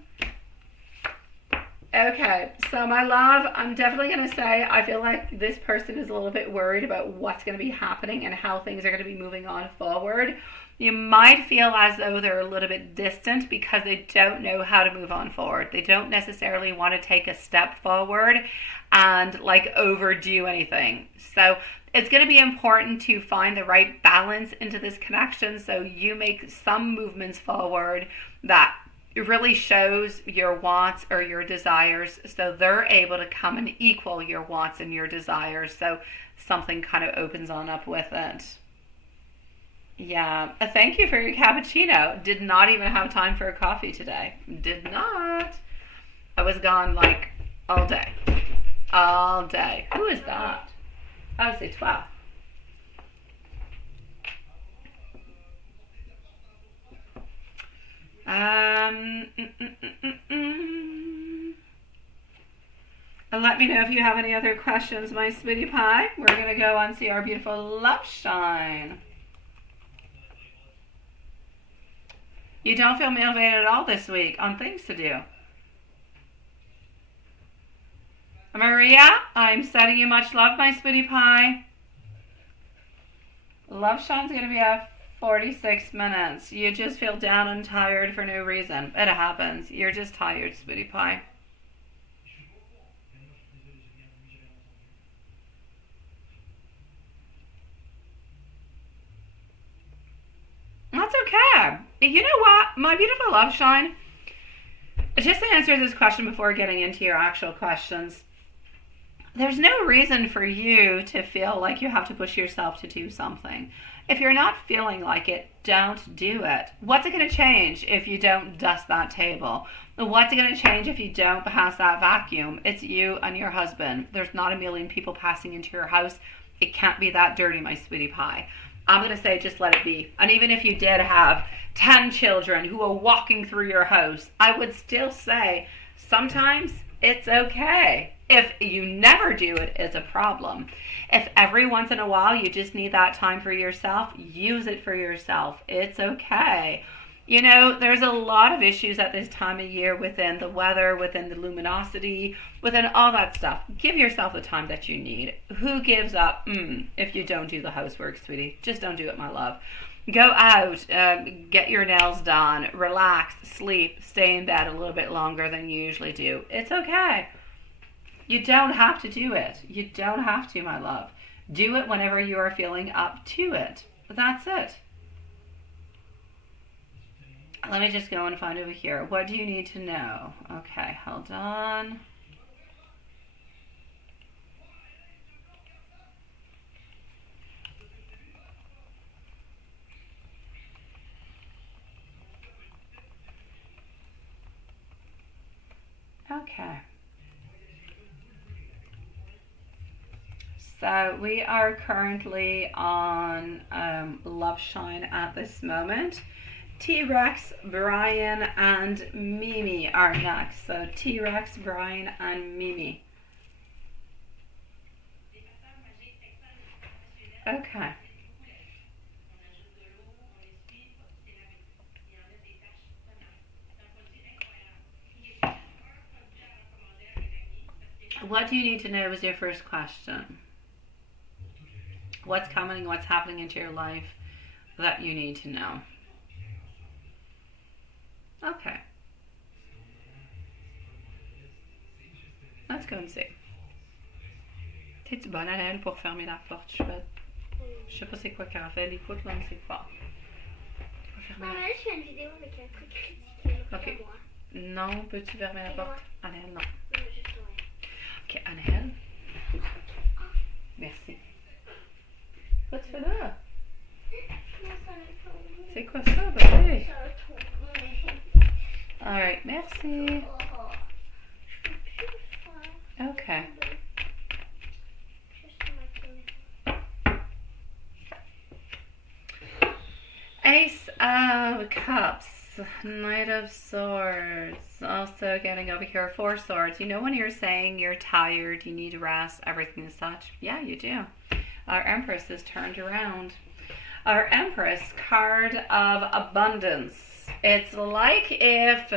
Okay, so my love, I'm definitely going to say I feel like this person is a little bit worried about what's going to be happening and how things are going to be moving on forward. You might feel as though they're a little bit distant because they don't know how to move on forward. They don't necessarily want to take a step forward and like overdo anything. So it's going to be important to find the right balance into this connection so you make some movements forward that it really shows your wants or your desires so they're able to come and equal your wants and your desires so something kind of opens on up with it. Yeah, thank you for your cappuccino. Did not even have time for a coffee today. Did not. I was gone like all day. All day. Who is that? I would say 12. Let me know if you have any other questions, my sweetie pie. We're going to go and see our beautiful love shine. You don't feel motivated at all this week on things to do. Maria, I'm sending you much love, my sweetie pie. Love shine's going to be a 46 minutes. You just feel down and tired for no reason. It happens. You're just tired, sweetie pie. That's okay. You know what? My beautiful love shine. Just to answer this question before getting into your actual questions, there's no reason for you to feel like you have to push yourself to do something. If you're not feeling like it, don't do it. What's it going to change if you don't dust that table? What's it going to change if you don't pass that vacuum? It's you and your husband. There's not a million people passing into your house. It can't be that dirty, my sweetie pie. I'm going to say just let it be. And even if you did have 10 children who are walking through your house, I would still say sometimes it's okay. If you never do it, it's a problem. If every once in a while you just need that time for yourself, use it for yourself. It's okay. You know, there's a lot of issues at this time of year within the weather, within the luminosity, within all that stuff. Give yourself the time that you need. Who gives up if you don't do the housework, sweetie? Just don't do it, my love. Go out, get your nails done, relax, sleep, stay in bed a little bit longer than you usually do. It's okay. You don't have to do it. You don't have to, my love. Do it whenever you are feeling up to it. That's it. Let me just go and find over here. What do you need to know? Okay, hold on. Okay. So we are currently on Love Shine at this moment. T-Rex, Brian, and Mimi are next. So T-Rex, Brian, and Mimi. Okay. What do you need to know is your first question. What's coming, what's happening into your life that you need to know. Okay. Let's go and see. T'es-tu bonne, Anaëlle, pour fermer la porte? Je sais pas c'est quoi qu'elle fait. Écoute, là, c'est fort. Maman, je fais une vidéo avec un truc critique. Ok. Non, peux-tu fermer la porte? Anaëlle, non. Juste ouais. Ok, Anaëlle. Merci. Quoi tu fais là? C'est quoi ça, bébé? Alright, merci. Okay. Ace of Cups, Knight of Swords, also getting over here, 4 Swords. You know when you're saying you're tired, you need rest, everything is such? Yeah, you do. Our Empress is turned around. Our Empress card of abundance. It's like if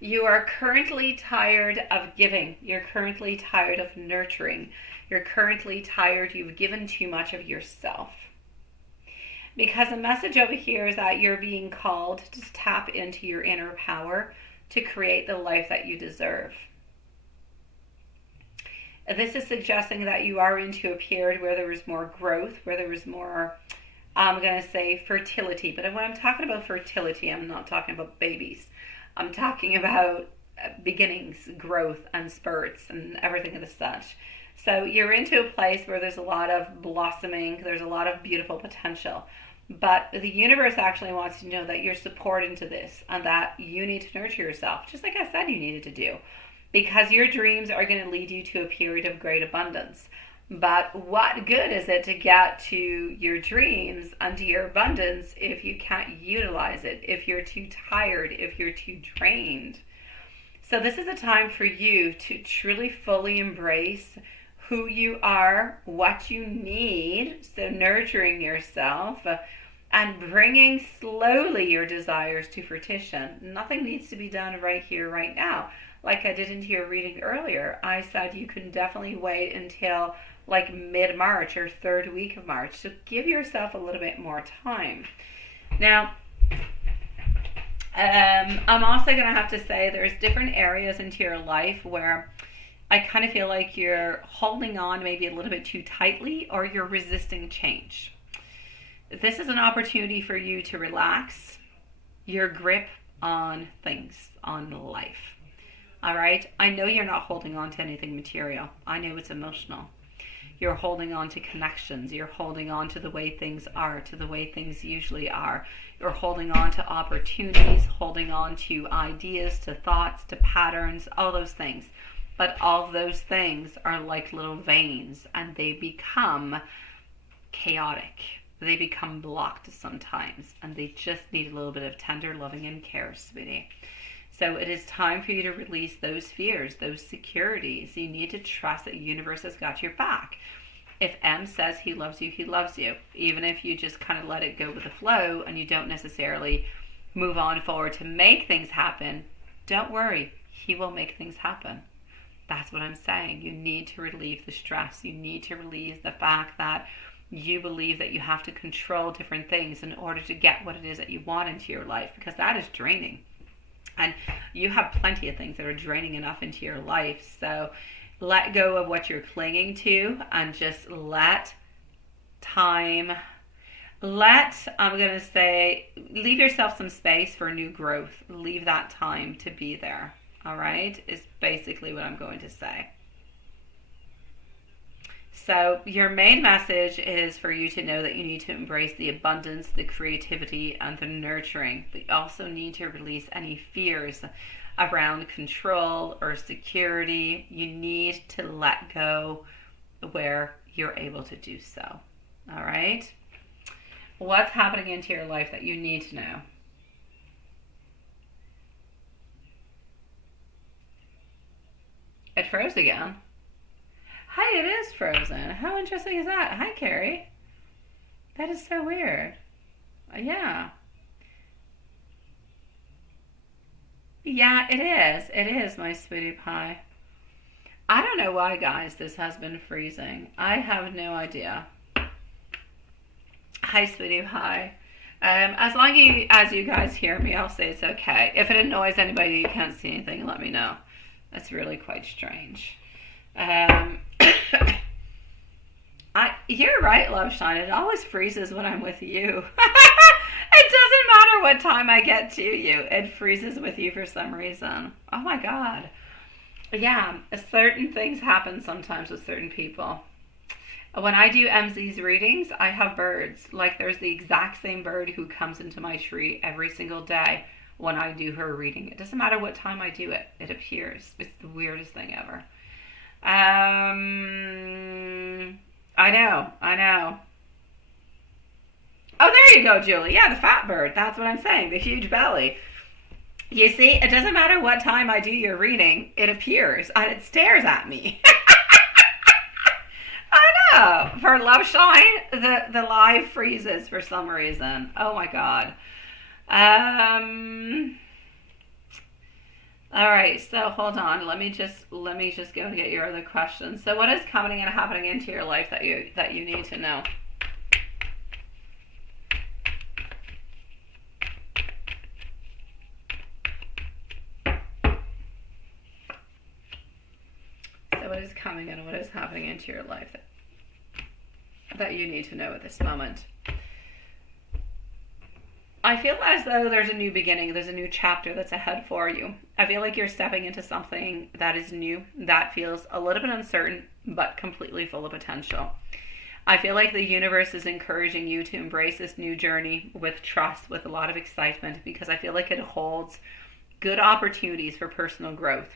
you are currently tired of giving. You're currently tired of nurturing. You're currently tired. You've given too much of yourself. Because the message over here is that you're being called to tap into your inner power to create the life that you deserve. This is suggesting that you are into a period where there is more growth, where there is more, I'm going to say, fertility. But when I'm talking about fertility, I'm not talking about babies. I'm talking about beginnings, growth, and spurts, and everything of the such. So you're into a place where there's a lot of blossoming, there's a lot of beautiful potential. But the universe actually wants you to know that you're supported into this and that you need to nurture yourself, just like I said you needed to do. Because your dreams are going to lead you to a period of great abundance. But what good is it to get to your dreams and to your abundance if you can't utilize it, if you're too tired, if you're too drained? So this is a time for you to truly fully embrace who you are, what you need, so nurturing yourself and bringing slowly your desires to fruition. Nothing needs to be done right here, right now. Like I did into your reading earlier, I said you can definitely wait until like mid-March or third week of March. So give yourself a little bit more time. Now, I'm also going to have to say there's different areas into your life where I kind of feel like you're holding on maybe a little bit too tightly or you're resisting change. This is an opportunity for you to relax your grip on things, on life. All right? I know you're not holding on to anything material. I know it's emotional. You're holding on to connections. You're holding on to the way things are, to the way things usually are. You're holding on to opportunities, holding on to ideas, to thoughts, to patterns, all those things. But all those things are like little veins and they become chaotic. They become blocked sometimes and they just need a little bit of tender loving and care, sweetie. So it is time for you to release those fears, those securities. You need to trust that the universe has got your back. If M says he loves you, he loves you. Even if you just kind of let it go with the flow and you don't necessarily move on forward to make things happen, don't worry. He will make things happen. That's what I'm saying. You need to relieve the stress. You need to relieve the fact that you believe that you have to control different things in order to get what it is that you want into your life, because that is draining. And you have plenty of things that are draining enough into your life. So let go of what you're clinging to and just let time, I'm going to say, leave yourself some space for new growth. Leave that time to be there. All right? Is basically what I'm going to say. So your main message is for you to know that you need to embrace the abundance, the creativity, and the nurturing. But you also need to release any fears around control or security. You need to let go where you're able to do so. All right? What's happening into your life that you need to know? It froze again. Hi, it is frozen. How interesting is that? Hi, Carrie. That is so weird. Yeah. Yeah, it is. It is, my sweetie pie. I don't know why, guys, this has been freezing. I have no idea. Hi, sweetie pie. As long as you guys hear me, I'll say it's okay. If it annoys anybody, you can't see anything, let me know. That's really quite strange. You're right, Love Shine. It always freezes when I'm with you. It doesn't matter what time I get to you. It freezes with you for some reason. Oh my God. Yeah, certain things happen sometimes with certain people. When I do MZ's readings, I have birds. Like there's the exact same bird who comes into my tree every single day when I do her reading. It doesn't matter what time I do it. It appears. It's the weirdest thing ever. I know. Oh, there you go, Julie. Yeah, the fat bird. That's what I'm saying. The huge belly. You see, it doesn't matter what time I do your reading. It appears and it stares at me. I know. for Love Shine, the live freezes for some reason. Oh my god. All right, so hold on. Let me just go and get your other questions. So what is coming and happening into your life that you need to know? So what is coming and what is happening into your life that you need to know at this moment? I feel as though there's a new beginning, there's a new chapter that's ahead for you. I feel like you're stepping into something that is new, that feels a little bit uncertain, but completely full of potential. I feel like the universe is encouraging you to embrace this new journey with trust, with a lot of excitement, because I feel like it holds good opportunities for personal growth.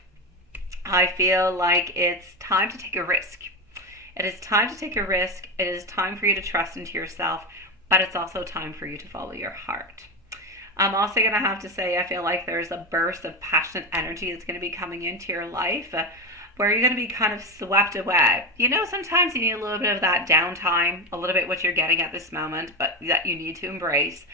I feel like it's time to take a risk. It is time to take a risk. It is time for you to trust into yourself, but it's also time for you to follow your heart. I'm also going to have to say, I feel like there's a burst of passionate energy that's going to be coming into your life where you're going to be kind of swept away. You know, sometimes you need a little bit of that downtime, a little bit what you're getting at this moment, but that you need to embrace.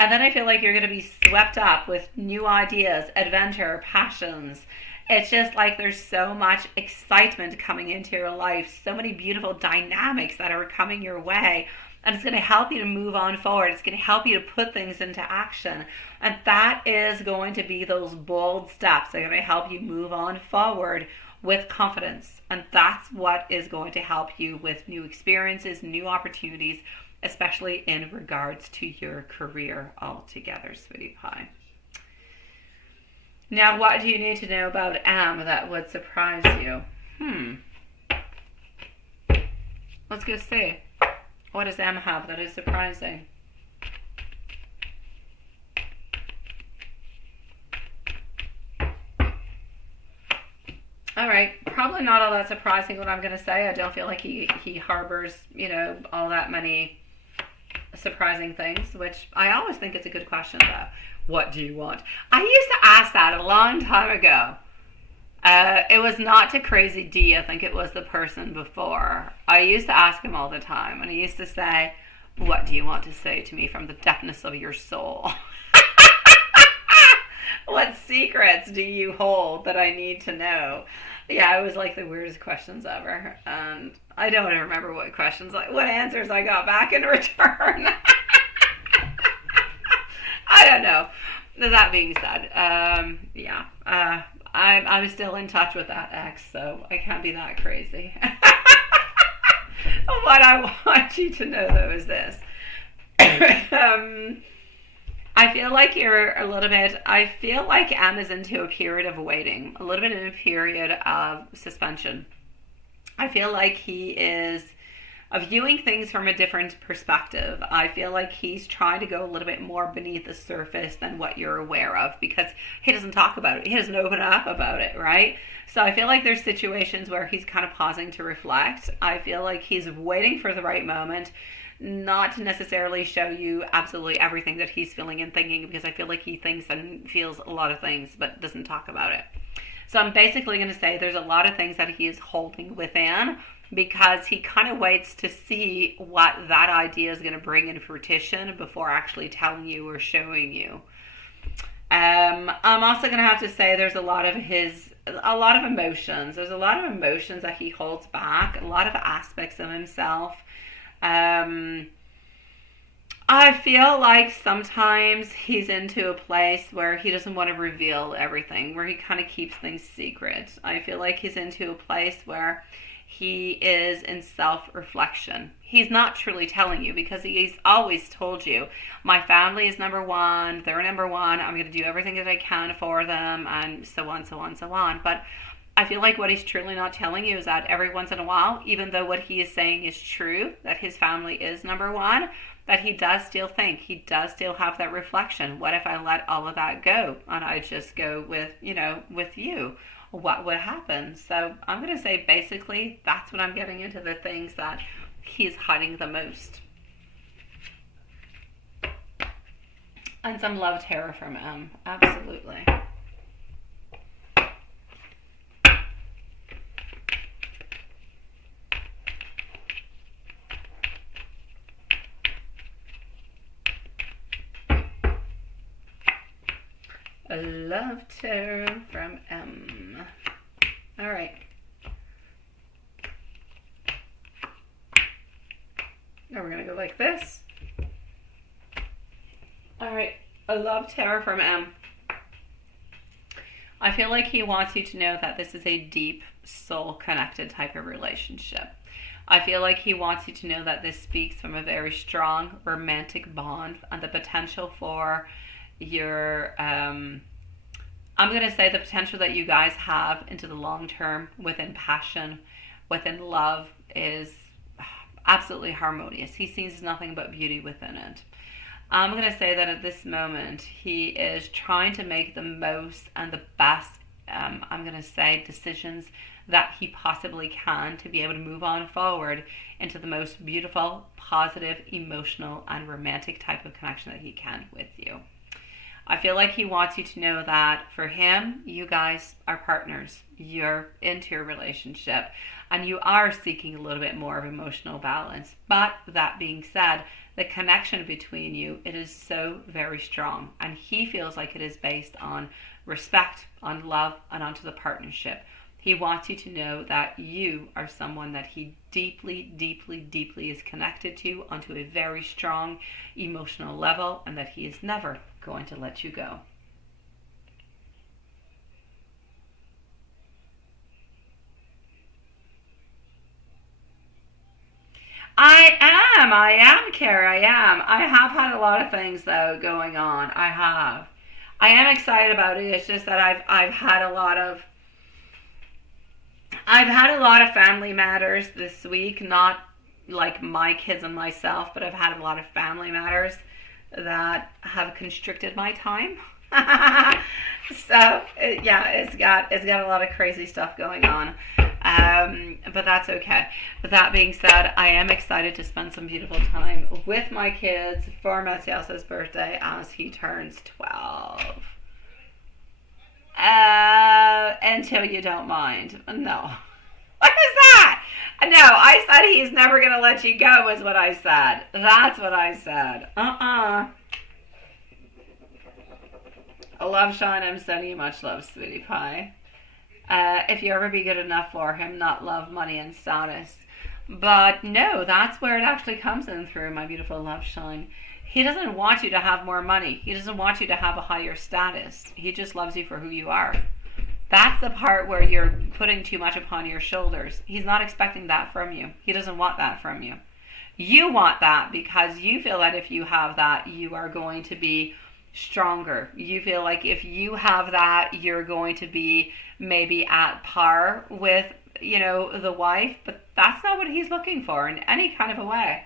And then I feel like you're going to be swept up with new ideas, adventure, passions. It's just like there's so much excitement coming into your life, so many beautiful dynamics that are coming your way. And it's going to help you to move on forward. It's going to help you to put things into action. And that is going to be those bold steps that are going to help you move on forward with confidence. And that's what is going to help you with new experiences, new opportunities, especially in regards to your career altogether, sweetie pie. Now, what do you need to know about M that would surprise you? Let's go see. What does M have that is surprising? All right, probably not all that surprising what I'm going to say. I don't feel like he harbors, all that many surprising things, which I always think it's a good question though. What do you want? I used to ask that a long time ago. It was not to Crazy D, I think it was the person before. I used to ask him all the time, and he used to say, what do you want to say to me from the depthness of your soul? What secrets do you hold that I need to know? Yeah, it was like the weirdest questions ever. And I don't even remember what answers I got back in return. I don't know. That being said, I'm still in touch with that ex, so I can't be that crazy. What I want you to know, though, is this. I feel like I feel like M is into a period of waiting, a little bit in a period of suspension. I feel like he is viewing things from a different perspective. I feel like he's trying to go a little bit more beneath the surface than what you're aware of, because he doesn't talk about it. He doesn't open up about it, right? So I feel like there's situations where he's kind of pausing to reflect. I feel like he's waiting for the right moment, not to necessarily show you absolutely everything that he's feeling and thinking, because I feel like he thinks and feels a lot of things but doesn't talk about it. So I'm basically going to say there's a lot of things that he is holding within, because he kind of waits to see what that idea is going to bring into fruition before actually telling you or showing you. I'm also going to have to say there's a lot of emotions. There's a lot of emotions that he holds back, a lot of aspects of himself. I feel like sometimes he's into a place where he doesn't want to reveal everything, where he kind of keeps things secret. I feel like he's into a place where he is in self-reflection. He's not truly telling you, because he's always told you, my family is number one, they're number one, I'm going to do everything that I can for them, and so on, so on, so on. But I feel like what he's truly not telling you is that every once in a while, even though what he is saying is true, that his family is number one, that he does still think, he does still have that reflection. What if I let all of that go and I just go with you? What would happen? So I'm going to say basically that's what I'm getting into, the things that he's hiding the most. And some love terror from M. Absolutely. A love tarot from M. All right. Now we're going to go like this. All right. A love tarot from M. I feel like he wants you to know that this is a deep, soul-connected type of relationship. I feel like he wants you to know that this speaks from a very strong romantic bond and the potential for your, I'm going to say the potential that you guys have into the long term within passion, within love is absolutely harmonious. He sees nothing but beauty within it. I'm going to say that at this moment, he is trying to make the most and the best, I'm going to say, decisions that he possibly can to be able to move on forward into the most beautiful, positive, emotional, and romantic type of connection that he can with you. I feel like he wants you to know that for him, you guys are partners. You're into your relationship and you are seeking a little bit more of emotional balance. But that being said, the connection between you, it is so very strong. And he feels like it is based on respect, on love, and onto the partnership. He wants you to know that you are someone that he deeply, deeply, deeply is connected to onto a very strong emotional level and that he is never going to let you go. I am, Carrie, I am. I have had a lot of things, though, going on. I have. I am excited about it. It's just that I've had a lot of family matters this week, not like my kids and myself, but I've had a lot of family matters that have constricted my time. So yeah, it's got a lot of crazy stuff going on, but that's okay. But that being said, I am excited to spend some beautiful time with my kids for Matthias's birthday as he turns 12. Until you don't mind. No. What is that? No, I said he's never going to let you go is what I said. That's what I said. Love, Sean, I'm sending you much love, sweetie pie. If you ever be good enough for him, not love, money, and status. But no, that's where it actually comes in through, my beautiful love, Sean. He doesn't want you to have more money. He doesn't want you to have a higher status. He just loves you for who you are. That's the part where you're putting too much upon your shoulders. He's not expecting that from you. He doesn't want that from you. You want that because you feel that if you have that, you are going to be stronger. You feel like if you have that, you're going to be maybe at par with, the wife, but that's not what he's looking for in any kind of a way.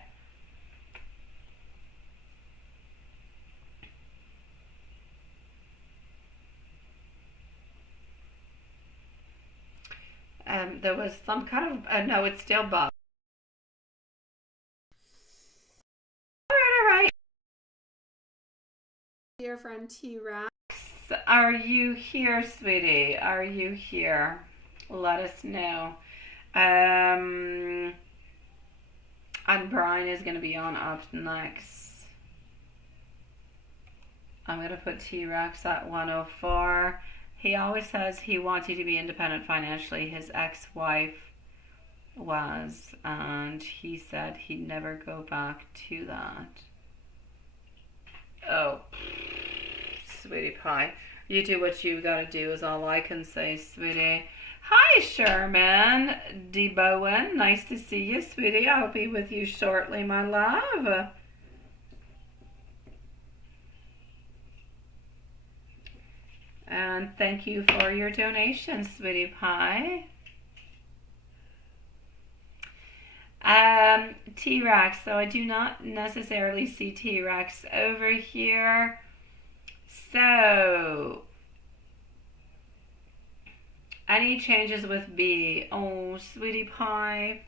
There was some kind of, no, it's still Bob. All right. Dear friend T-Rex, are you here, sweetie? Are you here? Let us know. And Brian is going to be on up next. I'm going to put T-Rex at 104. He always says he wants you to be independent financially. His ex-wife was, and he said he'd never go back to that. Oh, sweetie pie. You do what you gotta do is all I can say, sweetie. Hi, Sherman D. Bowen. Nice to see you, sweetie. I'll be with you shortly, my love. And thank you for your donation, sweetie pie. T-Rex. So I do not necessarily see T-Rex over here. So, any changes with B? Oh, sweetie pie.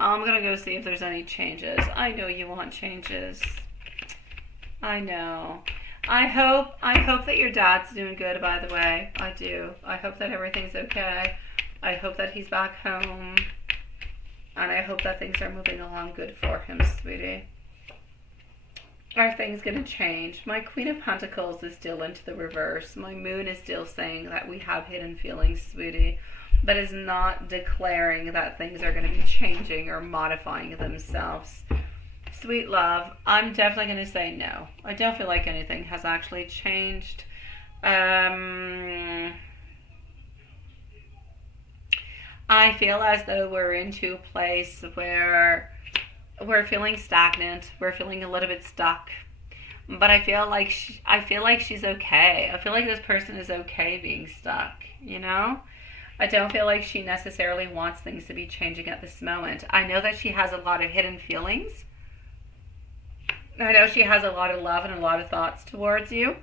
I'm going to go see if there's any changes. I know you want changes. I know. I hope that your dad's doing good, by the way. I do. I hope that everything's okay. I hope that he's back home. And I hope that things are moving along good for him, sweetie. Are things going to change? My Queen of Pentacles is still into the reverse. My Moon is still saying that we have hidden feelings, sweetie, but is not declaring that things are going to be changing or modifying themselves. Sweet love, I'm definitely going to say no. I don't feel like anything has actually changed. I feel as though we're into a place where we're feeling stagnant. We're feeling a little bit stuck. But I feel like she's okay. I feel like this person is okay being stuck, you know? I don't feel like she necessarily wants things to be changing at this moment. I know that she has a lot of hidden feelings. I know she has a lot of love and a lot of thoughts towards you.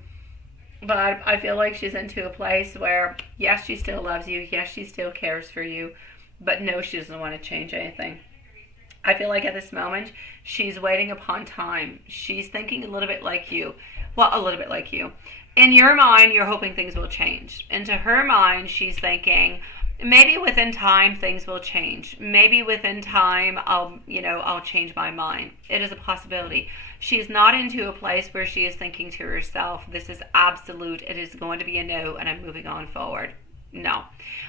But I feel like she's into a place where, yes, she still loves you. Yes, she still cares for you. But no, she doesn't want to change anything. I feel like at this moment, she's waiting upon time. She's thinking a little bit like you. Well, a little bit like you. In your mind, you're hoping things will change. Into her mind, she's thinking, maybe within time, things will change. Maybe within time, I'll change my mind. It is a possibility. She's not into a place where she is thinking to herself, this is absolute, it is going to be a no, and I'm moving on forward. No.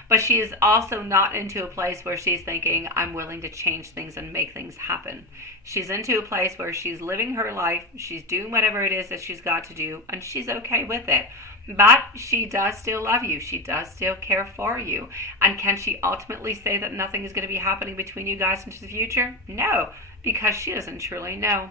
But she is also not into a place where she's thinking, I'm willing to change things and make things happen. She's into a place where she's living her life, she's doing whatever it is that she's got to do, and she's okay with it. But she does still love you. She does still care for you. And can she ultimately say that nothing is going to be happening between you guys into the future? No, because she doesn't truly know.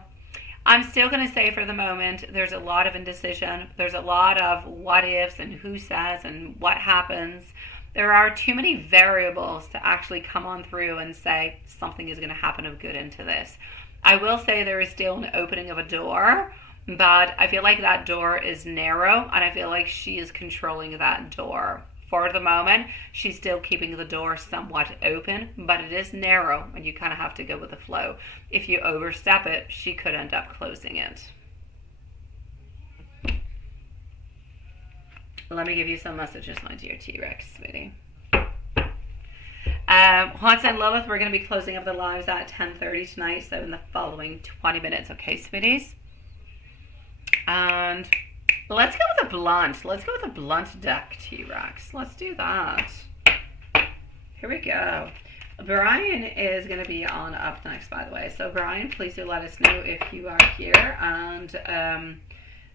I'm still going to say for the moment, there's a lot of indecision. There's a lot of what ifs and who says and what happens. There are too many variables to actually come on through and say something is going to happen of good into this. I will say there is still an opening of a door, but I feel like that door is narrow, and I feel like she is controlling that door. For the moment, she's still keeping the door somewhat open, but it is narrow, and you kind of have to go with the flow. If you overstep it, she could end up closing it. Let me give you some messages, my dear T-Rex, sweetie. Haunts and Lilith, we're going to be closing up the lives at 10:30 tonight, so in the following 20 minutes, okay, sweeties? And let's go with a blunt. Let's go with a blunt deck, T-Rex. Let's do that. Here we go. Brian is going to be on up next, by the way. So, Brian, please do let us know if you are here. And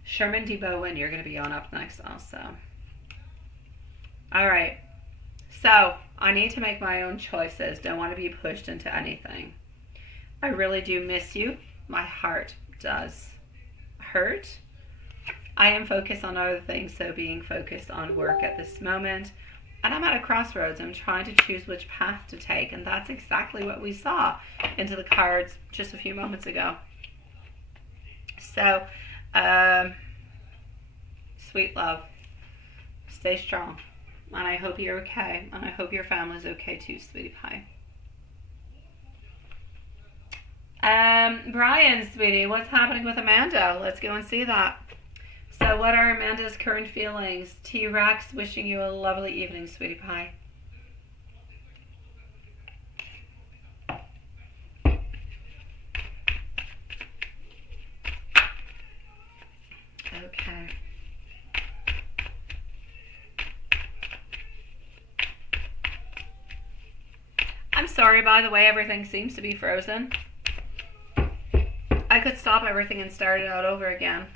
Sherman D. Bowen, you're going to be on up next also. All right. So, I need to make my own choices. Don't want to be pushed into anything. I really do miss you. My heart does hurt. I am focused on other things, so being focused on work at this moment. And I'm at a crossroads. I'm trying to choose which path to take. And that's exactly what we saw into the cards just a few moments ago. So, sweet love, stay strong. And I hope you're okay. And I hope your family's okay too, sweetie pie. Brian, sweetie, what's happening with Amanda? Let's go and see that. So what are Amanda's current feelings? T-Rex, wishing you a lovely evening, sweetie pie. Okay. I'm sorry, by the way, everything seems to be frozen. I could stop everything and start it out over again.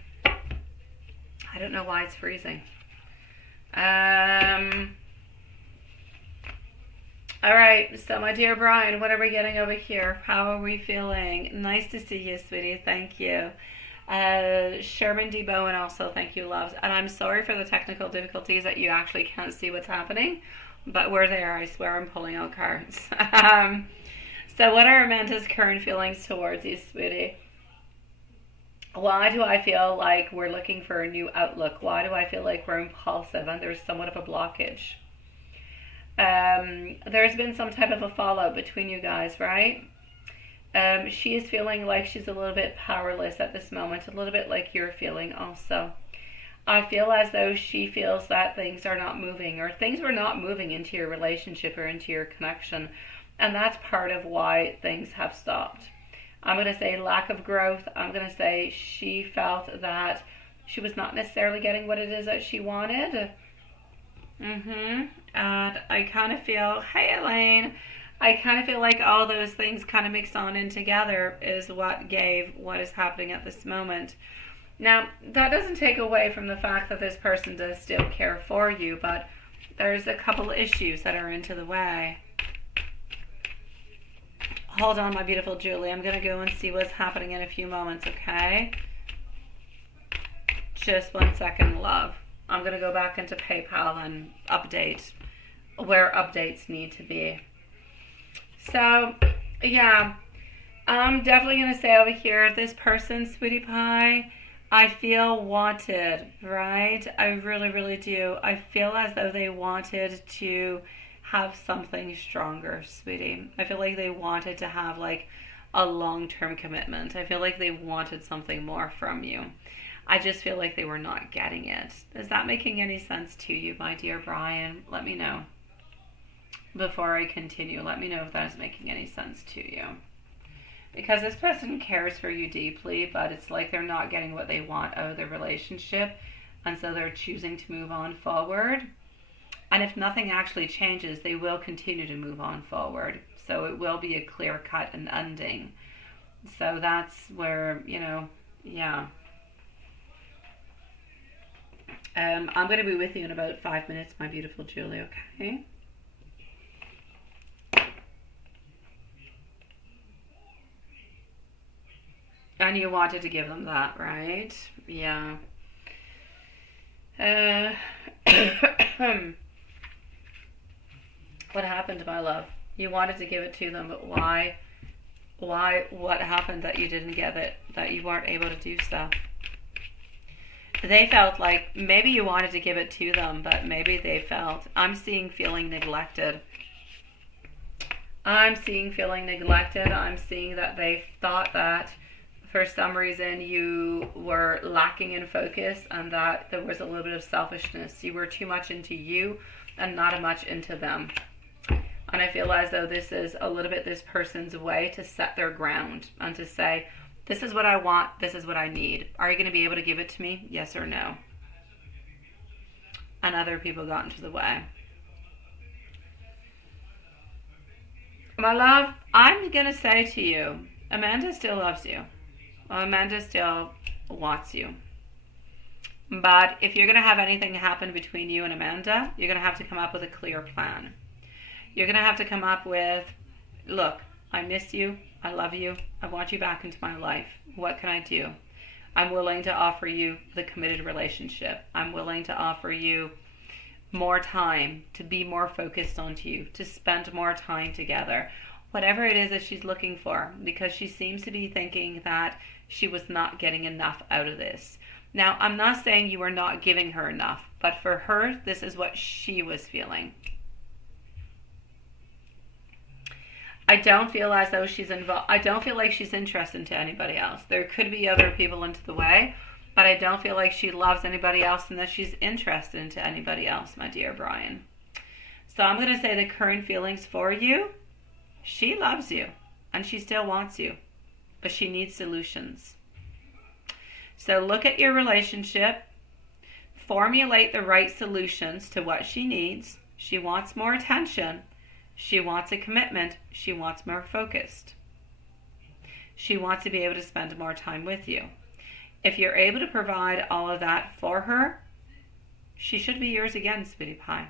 I don't know why it's freezing. Alright, so my dear Brian, what are we getting over here? How are we feeling? Nice to see you, sweetie. Thank you. Sherman D. Bowen also, thank you, loves. And I'm sorry for the technical difficulties that you actually can't see what's happening. But we're there. I swear I'm pulling out cards. So what are Amanda's current feelings towards you, sweetie? Why do I feel like we're looking for a new outlook? Why do I feel like we're impulsive and there's somewhat of a blockage? There's been some type of a fallout between you guys, right? She is feeling like she's a little bit powerless at this moment, a little bit like you're feeling also. I feel as though she feels that things are not moving, or things were not moving into your relationship or into your connection, and that's part of why things have stopped. I'm going to say lack of growth. I'm going to say she felt that she was not necessarily getting what it is that she wanted. And I kind of feel, hey Elaine, I kind of feel like all those things kind of mixed on in together is what gave what is happening at this moment. Now, that doesn't take away from the fact that this person does still care for you, but there's a couple issues that are into the way. Hold on, my beautiful Julie. I'm going to go and see what's happening in a few moments, okay? Just 1 second, love. I'm going to go back into PayPal and update where updates need to be. So, yeah, I'm definitely going to say over here, this person, sweetie pie, I feel wanted, right? I really, really do. I feel as though they wanted to have something stronger, sweetie. I feel like they wanted to have like a long-term commitment. I feel like they wanted something more from you. I just feel like they were not getting it. Is that making any sense to you, my dear Brian? Let me know. Before I continue, let me know if that is making any sense to you. Because this person cares for you deeply, but it's like they're not getting what they want out of the relationship, and so they're choosing to move on forward. And if nothing actually changes, they will continue to move on forward. So it will be a clear cut and ending. So that's where, you know, yeah. I'm going to be with you in about 5 minutes, my beautiful Julie, okay? And you wanted to give them that, right? Yeah. What happened, my love? You wanted to give it to them, but why? What happened that you didn't get it, that you weren't able to do so? They felt like maybe you wanted to give it to them, but maybe they felt, I'm seeing feeling neglected. I'm seeing feeling neglected. I'm seeing that they thought that for some reason you were lacking in focus and that there was a little bit of selfishness. You were too much into you and not much into them. And I feel as though this is a little bit this person's way to set their ground and to say, this is what I want, this is what I need. Are you going to be able to give it to me? Yes or no? And other people got into the way. My love, I'm going to say to you, Amanda still loves you. Amanda still wants you. But if you're going to have anything happen between you and Amanda, you're going to have to come up with a clear plan. You're going to have to come up with, look, I miss you. I love you. I want you back into my life. What can I do? I'm willing to offer you the committed relationship. I'm willing to offer you more time, to be more focused onto you, to spend more time together. Whatever it is that she's looking for, because she seems to be thinking that she was not getting enough out of this. Now, I'm not saying you were not giving her enough, but for her, this is what she was feeling. I don't feel as though she's involved. I don't feel like she's interested in anybody else. There could be other people into the way, but I don't feel like she loves anybody else and that she's interested into anybody else, my dear Brian. So I'm going to say the current feelings for you, she loves you and she still wants you, but she needs solutions. So look at your relationship, formulate the right solutions to what she needs. She wants more attention. She wants a commitment. She wants more focused. She wants to be able to spend more time with you. If you're able to provide all of that for her, she should be yours again, sweetie pie.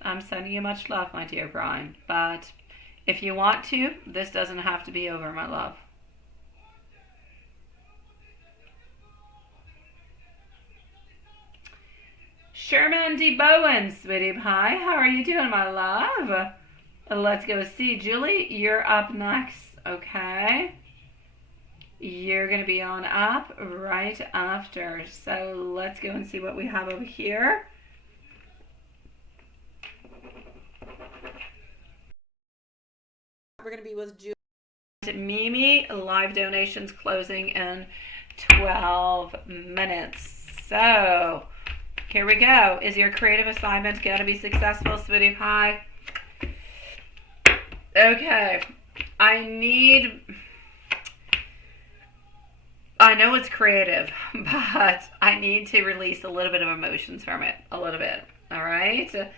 I'm sending you much love, my dear Brian. But if you want to, this doesn't have to be over, my love. Sherman D. Bowen, sweetie pie. How are you doing, my love? Let's go see Julie. You're up next, okay? You're going to be on up right after. So let's go and see what we have over here. We're going to be with Julie. Mimi, live donations closing in 12 minutes. So here we go. Is your creative assignment going to be successful, sweetie pie? Okay. I know it's creative, but I need to release a little bit of emotions from it. A little bit. All right? What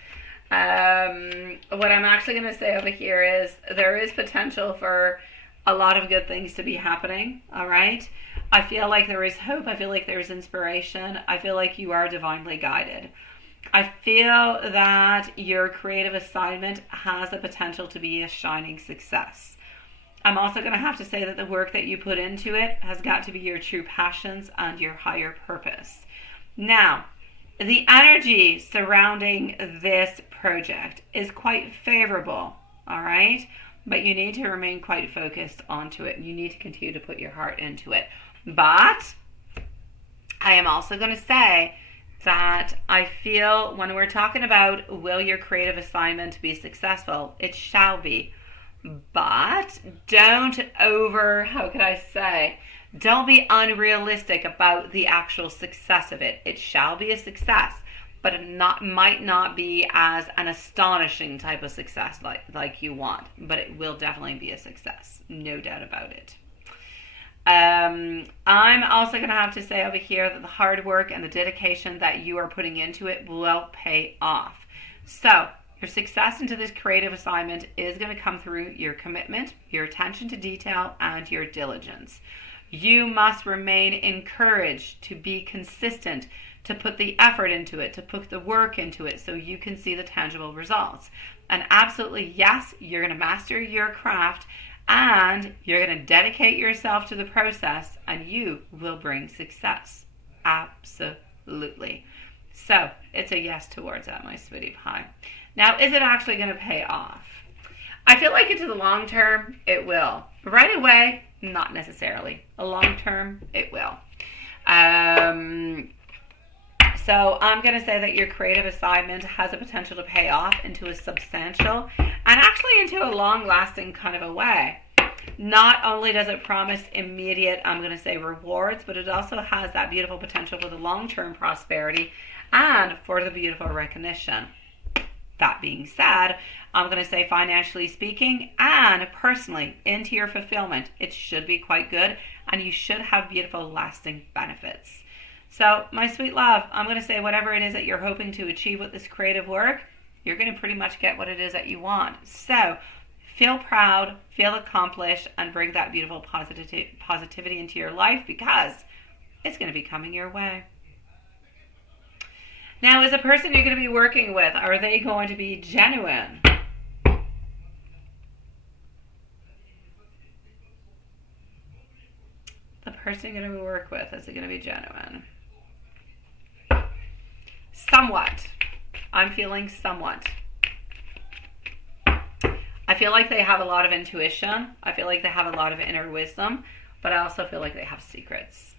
I'm actually going to say over here is there is potential for a lot of good things to be happening. All right? I feel like there is hope. I feel like there is inspiration. I feel like you are divinely guided. I feel that your creative assignment has the potential to be a shining success. I'm also going to have to say that the work that you put into it has got to be your true passions and your higher purpose. Now, the energy surrounding this project is quite favorable, all right? But you need to remain quite focused onto it. You need to continue to put your heart into it. But I am also going to say that I feel when we're talking about will your creative assignment be successful, it shall be. But don't don't be unrealistic about the actual success of it. It shall be a success, but it might not be as an astonishing type of success like you want, but it will definitely be a success, no doubt about it. I'm also going to have to say over here that the hard work and the dedication that you are putting into it will pay off. So your success into this creative assignment is going to come through your commitment, your attention to detail, and your diligence. You must remain encouraged to be consistent, to put the effort into it, to put the work into it so you can see the tangible results. And absolutely, yes, you're going to master your craft and you're going to dedicate yourself to the process and you will bring success. Absolutely. So it's a yes towards that, my sweetie pie. Now, is it actually going to pay off? I feel like into the long term, it will. Right away, not necessarily. A long term, it will. So I'm going to say that your creative assignment has a potential to pay off into a substantial and actually into a long-lasting kind of a way. Not only does it promise immediate, I'm going to say, rewards, but it also has that beautiful potential for the long-term prosperity and for the beautiful recognition. That being said, I'm going to say financially speaking and personally into your fulfillment, it should be quite good and you should have beautiful lasting benefits. So my sweet love, I'm going to say whatever it is that you're hoping to achieve with this creative work, you're going to pretty much get what it is that you want. So feel proud, feel accomplished, and bring that beautiful positivity into your life because it's going to be coming your way. Now, as a person you're going to be working with, are they going to be genuine? The person you're going to work with, is it going to be genuine? Somewhat. I'm feeling somewhat. I feel like they have a lot of intuition. I feel like they have a lot of inner wisdom, but I also feel like they have secrets.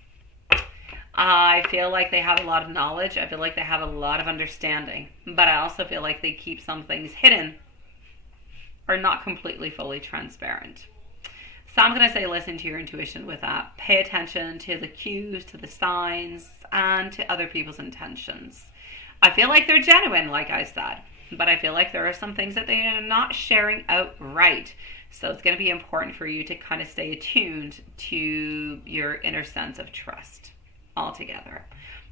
I feel like they have a lot of knowledge. I feel like they have a lot of understanding, but I also feel like they keep some things hidden or not completely fully transparent. So I'm going to say listen to your intuition with that. Pay attention to the cues, to the signs, and to other people's intentions. I feel like they're genuine, like I said, but I feel like there are some things that they are not sharing outright. So it's going to be important for you to kind of stay attuned to your inner sense of trust altogether.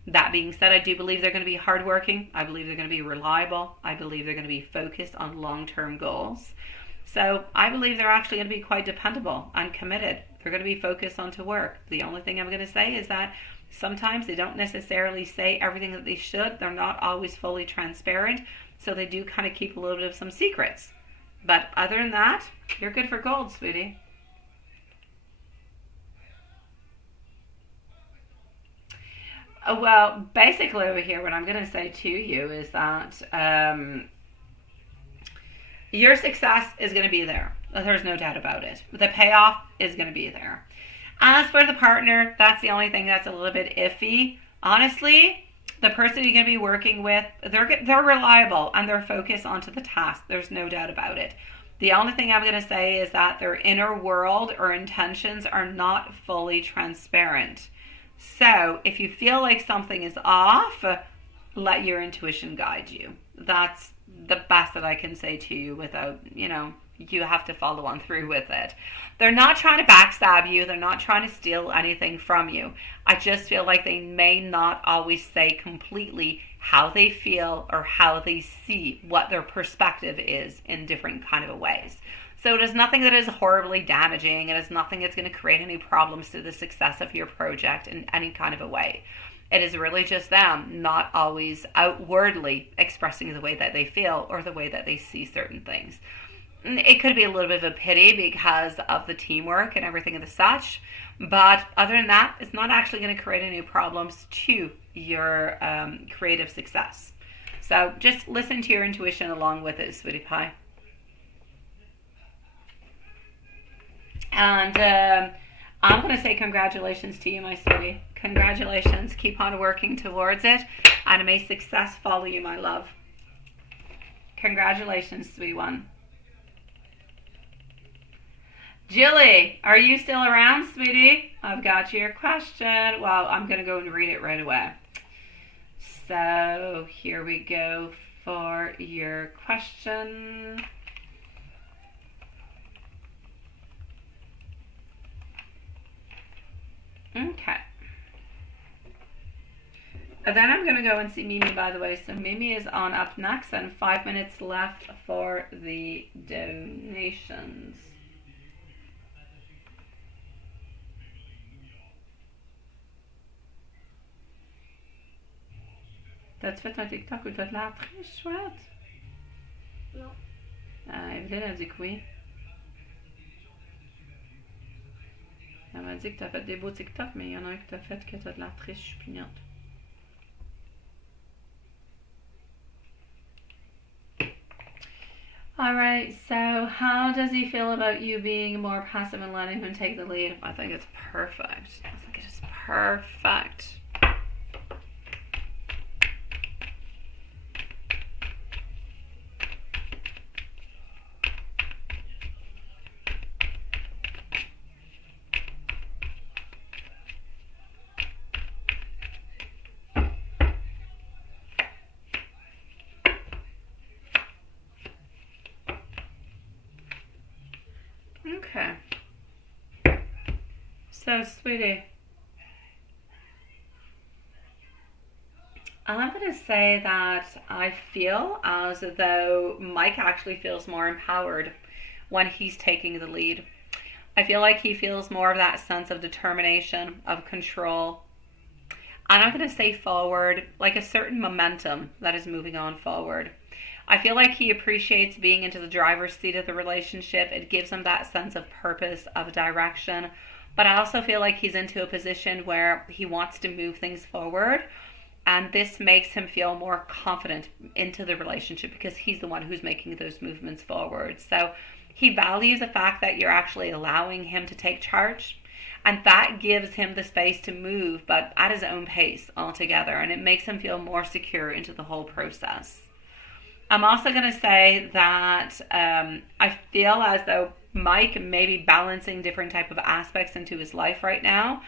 That being said, I do believe they're going to be hardworking. I believe they're going to be reliable. I believe they're going to be focused on long-term goals. So I believe they're actually going to be quite dependable and committed. They're going to be focused on to work. The only thing I'm going to say is that sometimes they don't necessarily say everything that they should. They're not always fully transparent. So they do kind of keep a little bit of some secrets. But other than that, you're good for gold, sweetie. Well, basically over here, what I'm going to say to you is that your success is going to be there. There's no doubt about it. The payoff is going to be there. As for the partner, that's the only thing that's a little bit iffy. Honestly, the person you're going to be working with, they're reliable and they're focused onto the task. There's no doubt about it. The only thing I'm going to say is that their inner world or intentions are not fully transparent. So if you feel like something is off, let your intuition guide you. That's the best that I can say to you without, you have to follow on through with it. They're not trying to backstab you. They're not trying to steal anything from you. I just feel like they may not always say completely how they feel or how they see what their perspective is in different kind of ways. So it is nothing that is horribly damaging. It is nothing that's going to create any problems to the success of your project in any kind of a way. It is really just them not always outwardly expressing the way that they feel or the way that they see certain things. It could be a little bit of a pity because of the teamwork and everything of the such, but other than that, it's not actually going to create any problems to your creative success. So just listen to your intuition along with it, sweetie pie. And I'm going to say congratulations to you, my sweetie. Congratulations. Keep on working towards it, and may success follow you, my love. Congratulations, sweet one. Jilly, are you still around, sweetie? I've got your question. Well, I'm going to go and read it right away. So here we go for your question. Okay. And then I'm going to go and see Mimi, by the way. So Mimi is on up next, and 5 minutes left for the donations. T'as-tu fait un TikTok où t'as l'air très chouette? Non. Evelyne a dit que oui. Elle m'a dit que t'as fait des beaux TikTok, mais il y en a un que t'as fait que t'as de l'air très choupignante. Alright, so how does he feel about you being more passive and letting him take the lead? I think it's perfect. I think it is perfect. Okay. So, sweetie, I'm going to say that I feel as though Mike actually feels more empowered when he's taking the lead. I feel like he feels more of that sense of determination, of control. And I'm going to say forward, like a certain momentum that is moving on forward. I feel like he appreciates being into the driver's seat of the relationship. It gives him that sense of purpose, of direction. But I also feel like he's into a position where he wants to move things forward. And this makes him feel more confident into the relationship because he's the one who's making those movements forward. So he values the fact that you're actually allowing him to take charge. And that gives him the space to move, but at his own pace altogether. And it makes him feel more secure into the whole process. I'm also going to say that I feel as though Mike may be balancing different type of aspects into his life right now,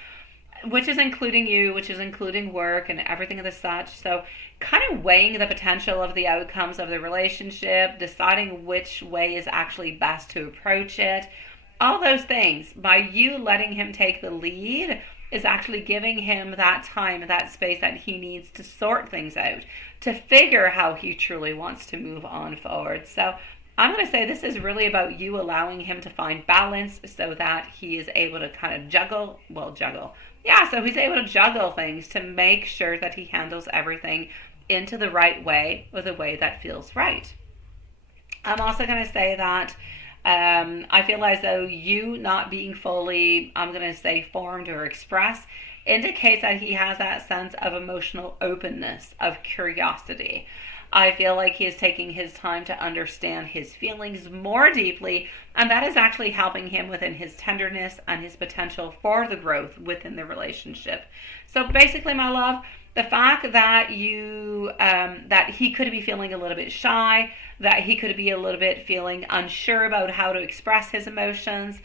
which is including you, which is including work and everything of the such. So kind of weighing the potential of the outcomes of the relationship, deciding which way is actually best to approach it. All those things, by you letting him take the lead, is actually giving him that time, that space that he needs to sort things out, to figure how he truly wants to move on forward. So I'm going to say this is really about you allowing him to find balance so that he is able to kind of juggle. So he's able to juggle things to make sure that he handles everything into the right way or the way that feels right. I'm also going to say that I feel as though you not being fully, I'm going to say, formed or expressed indicates that he has that sense of emotional openness, of curiosity. I feel like he is taking his time to understand his feelings more deeply, and that is actually helping him within his tenderness and his potential for the growth within the relationship. So basically, my love, the fact that that he could be feeling a little bit shy, that he could be a little bit feeling unsure about how to express his emotions,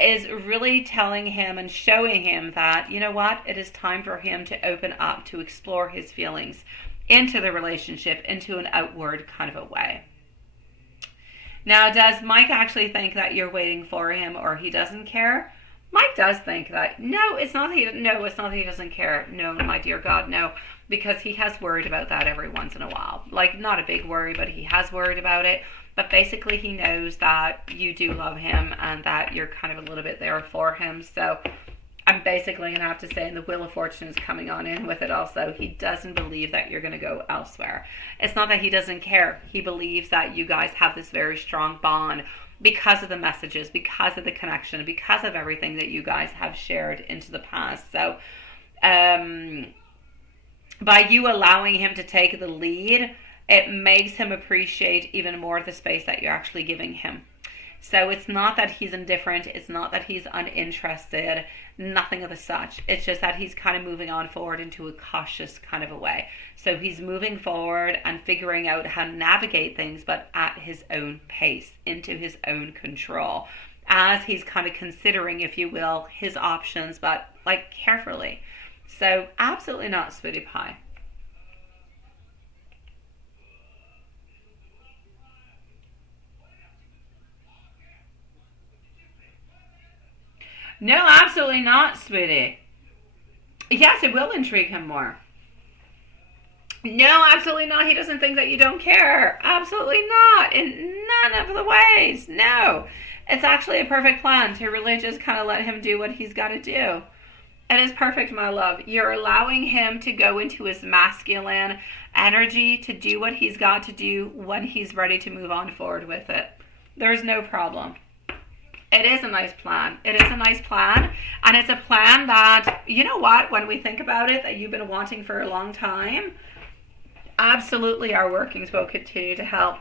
is really telling him and showing him that, you know what, it is time for him to open up, to explore his feelings into the relationship, into an outward kind of a way. Now, does Mike actually think that you're waiting for him or he doesn't care? Mike does think that. No, it's not that he doesn't care. No, my dear God, no. Because he has worried about that every once in a while. Like, not a big worry, but he has worried about it. But basically, he knows that you do love him and that you're kind of a little bit there for him. So I'm basically going to have to say, and the Wheel of Fortune is coming on in with it also, he doesn't believe that you're going to go elsewhere. It's not that he doesn't care. He believes that you guys have this very strong bond because of the messages, because of the connection, because of everything that you guys have shared into the past. So by you allowing him to take the lead, it makes him appreciate even more the space that you're actually giving him. So it's not that he's indifferent, it's not that he's uninterested, nothing of the such. It's just that he's kind of moving on forward into a cautious kind of a way. So he's moving forward and figuring out how to navigate things, but at his own pace, into his own control, as he's kind of considering, if you will, his options, but like carefully. So absolutely not, sweetie pie. No, absolutely not, sweetie. Yes, it will intrigue him more. No, absolutely not. He doesn't think that you don't care. Absolutely not. In none of the ways. No. It's actually a perfect plan to really just kind of let him do what he's got to do. It is perfect, my love. You're allowing him to go into his masculine energy to do what he's got to do when he's ready to move on forward with it. There's no problem. It is a nice plan. It is a nice plan. And it's a plan that, you know what, when we think about it, that you've been wanting for a long time, absolutely our workings will continue to help.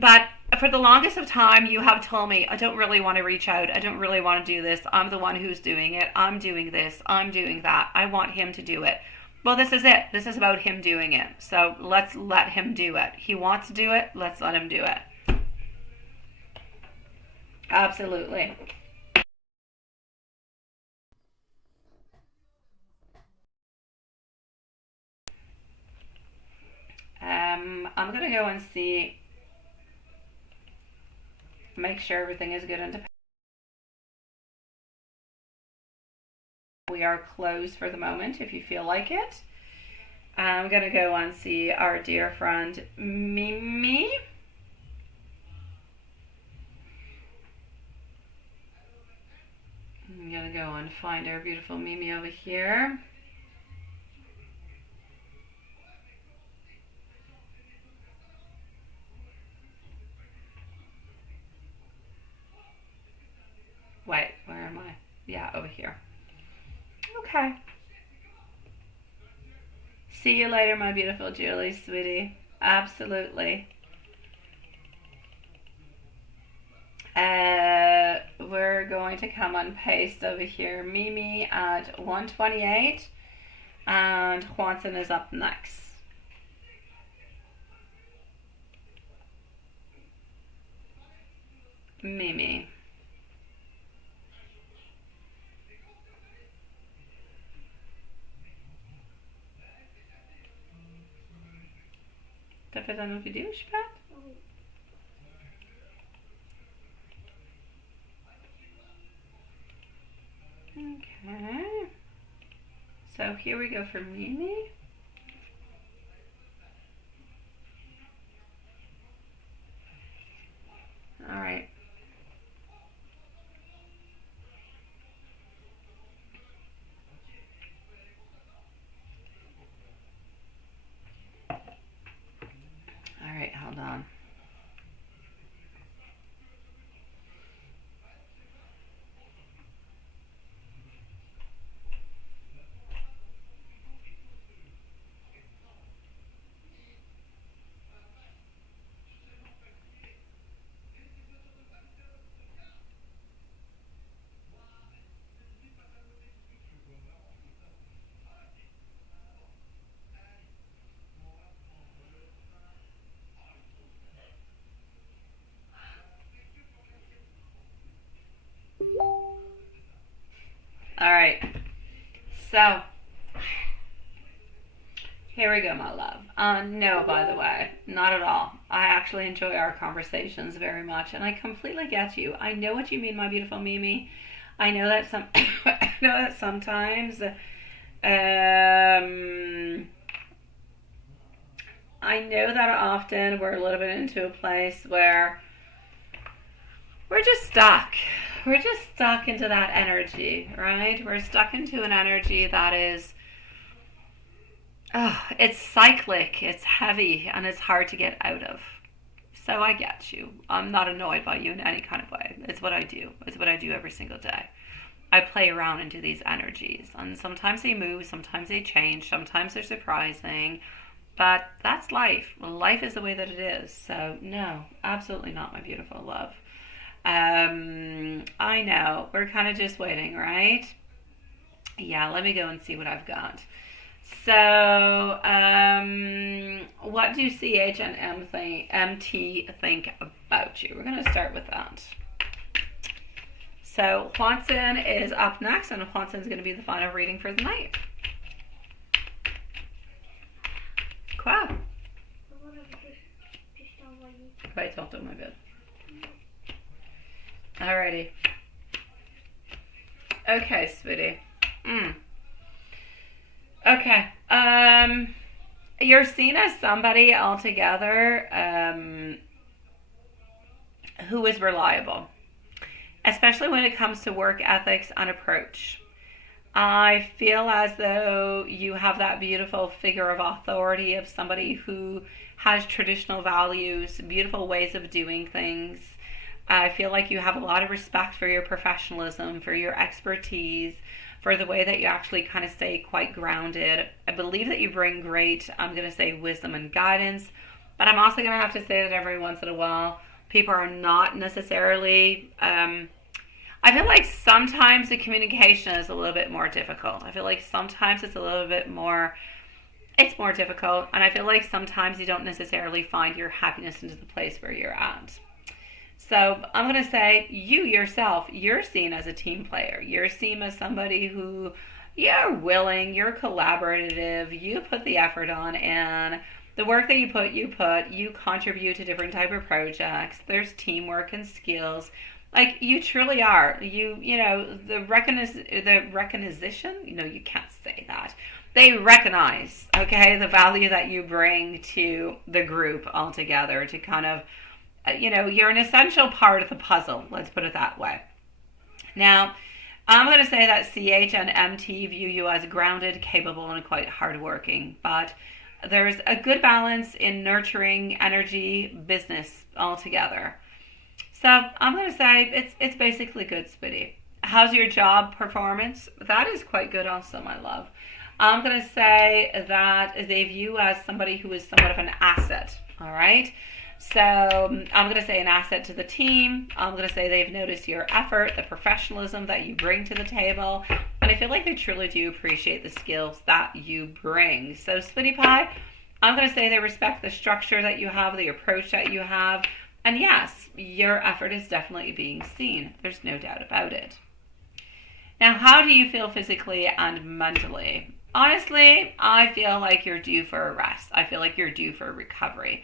But for the longest of time, you have told me, I don't really want to reach out. I don't really want to do this. I'm the one who's doing it. I'm doing this. I'm doing that. I want him to do it. Well, this is it. This is about him doing it. So let's let him do it. He wants to do it. Let's let him do it. Absolutely. I'm going to go and see, make sure everything is good and we are closed for the moment if you feel like it. I'm going to go and see our dear friend Mimi. I'm going to go and find our beautiful Mimi over here. Wait, where am I? Yeah, over here. Okay. See you later, my beautiful Julie, sweetie. Absolutely. We're going to come and paste over here Mimi at 128 and Juanson is up next. Mimi. Tá fazendo um vídeo, Spat? Okay. So here we go for Mimi. All right. All right, hold on. All right. So here we go, my love. No, by the way, not at all. I actually enjoy our conversations very much, and I completely get you. I know what you mean, my beautiful Mimi. I know that I know that sometimes I know that often we're a little bit into a place where we're just stuck. We're just stuck into that energy, right? We're stuck into an energy that is, it's cyclic, it's heavy, and it's hard to get out of. So I get you. I'm not annoyed by you in any kind of way. It's what I do. It's what I do every single day. I play around into these energies, and sometimes they move, sometimes they change, sometimes they're surprising, but that's life. Life is the way that it is. So no, absolutely not, my beautiful love. I know we're kind of just waiting, right? Yeah, let me go and see what I've got. So, what do CH and MT think about you? We're going to start with that. So, Watson is up next, and Watson's going to be the final reading for the night. Cool. Right, talk to my bed. Alrighty. Okay, sweetie. Okay. You're seen as somebody altogether who is reliable, especially when it comes to work ethics and approach. I feel as though you have that beautiful figure of authority of somebody who has traditional values, beautiful ways of doing things. I feel like you have a lot of respect for your professionalism, for your expertise, for the way that you actually kind of stay quite grounded. I believe that you bring great, I'm going to say, wisdom and guidance, but I'm also going to have to say that every once in a while, people are not necessarily, I feel like sometimes the communication is a little bit more difficult. I feel like sometimes it's a little bit more, it's more difficult, and I feel like sometimes you don't necessarily find your happiness into the place where you're at. So I'm going to say you yourself, you're seen as a team player. You're seen as somebody who, you're willing, you're collaborative, you put the effort on, and the work that you contribute to different type of projects. There's teamwork and skills. Like, you truly are. You know, the recognition, you know, you can't say that. They recognize, okay, the value that you bring to the group altogether to kind of, you know, you're an essential part of the puzzle. Let's put it that way. Now, I'm going to say that CH and MT view you as grounded, capable, and quite hardworking. But there's a good balance in nurturing energy, business altogether. So I'm going to say it's basically good, Spitty. How's your job performance? That is quite good also, my love. I'm going to say that they view you as somebody who is somewhat of an asset. All right. So I'm going to say an asset to the team. I'm going to say they've noticed your effort, the professionalism that you bring to the table. And I feel like they truly do appreciate the skills that you bring. So Spitty Pie, I'm going to say they respect the structure that you have, the approach that you have. And yes, your effort is definitely being seen. There's no doubt about it. Now, how do you feel physically and mentally? Honestly, I feel like you're due for a rest. I feel like you're due for a recovery.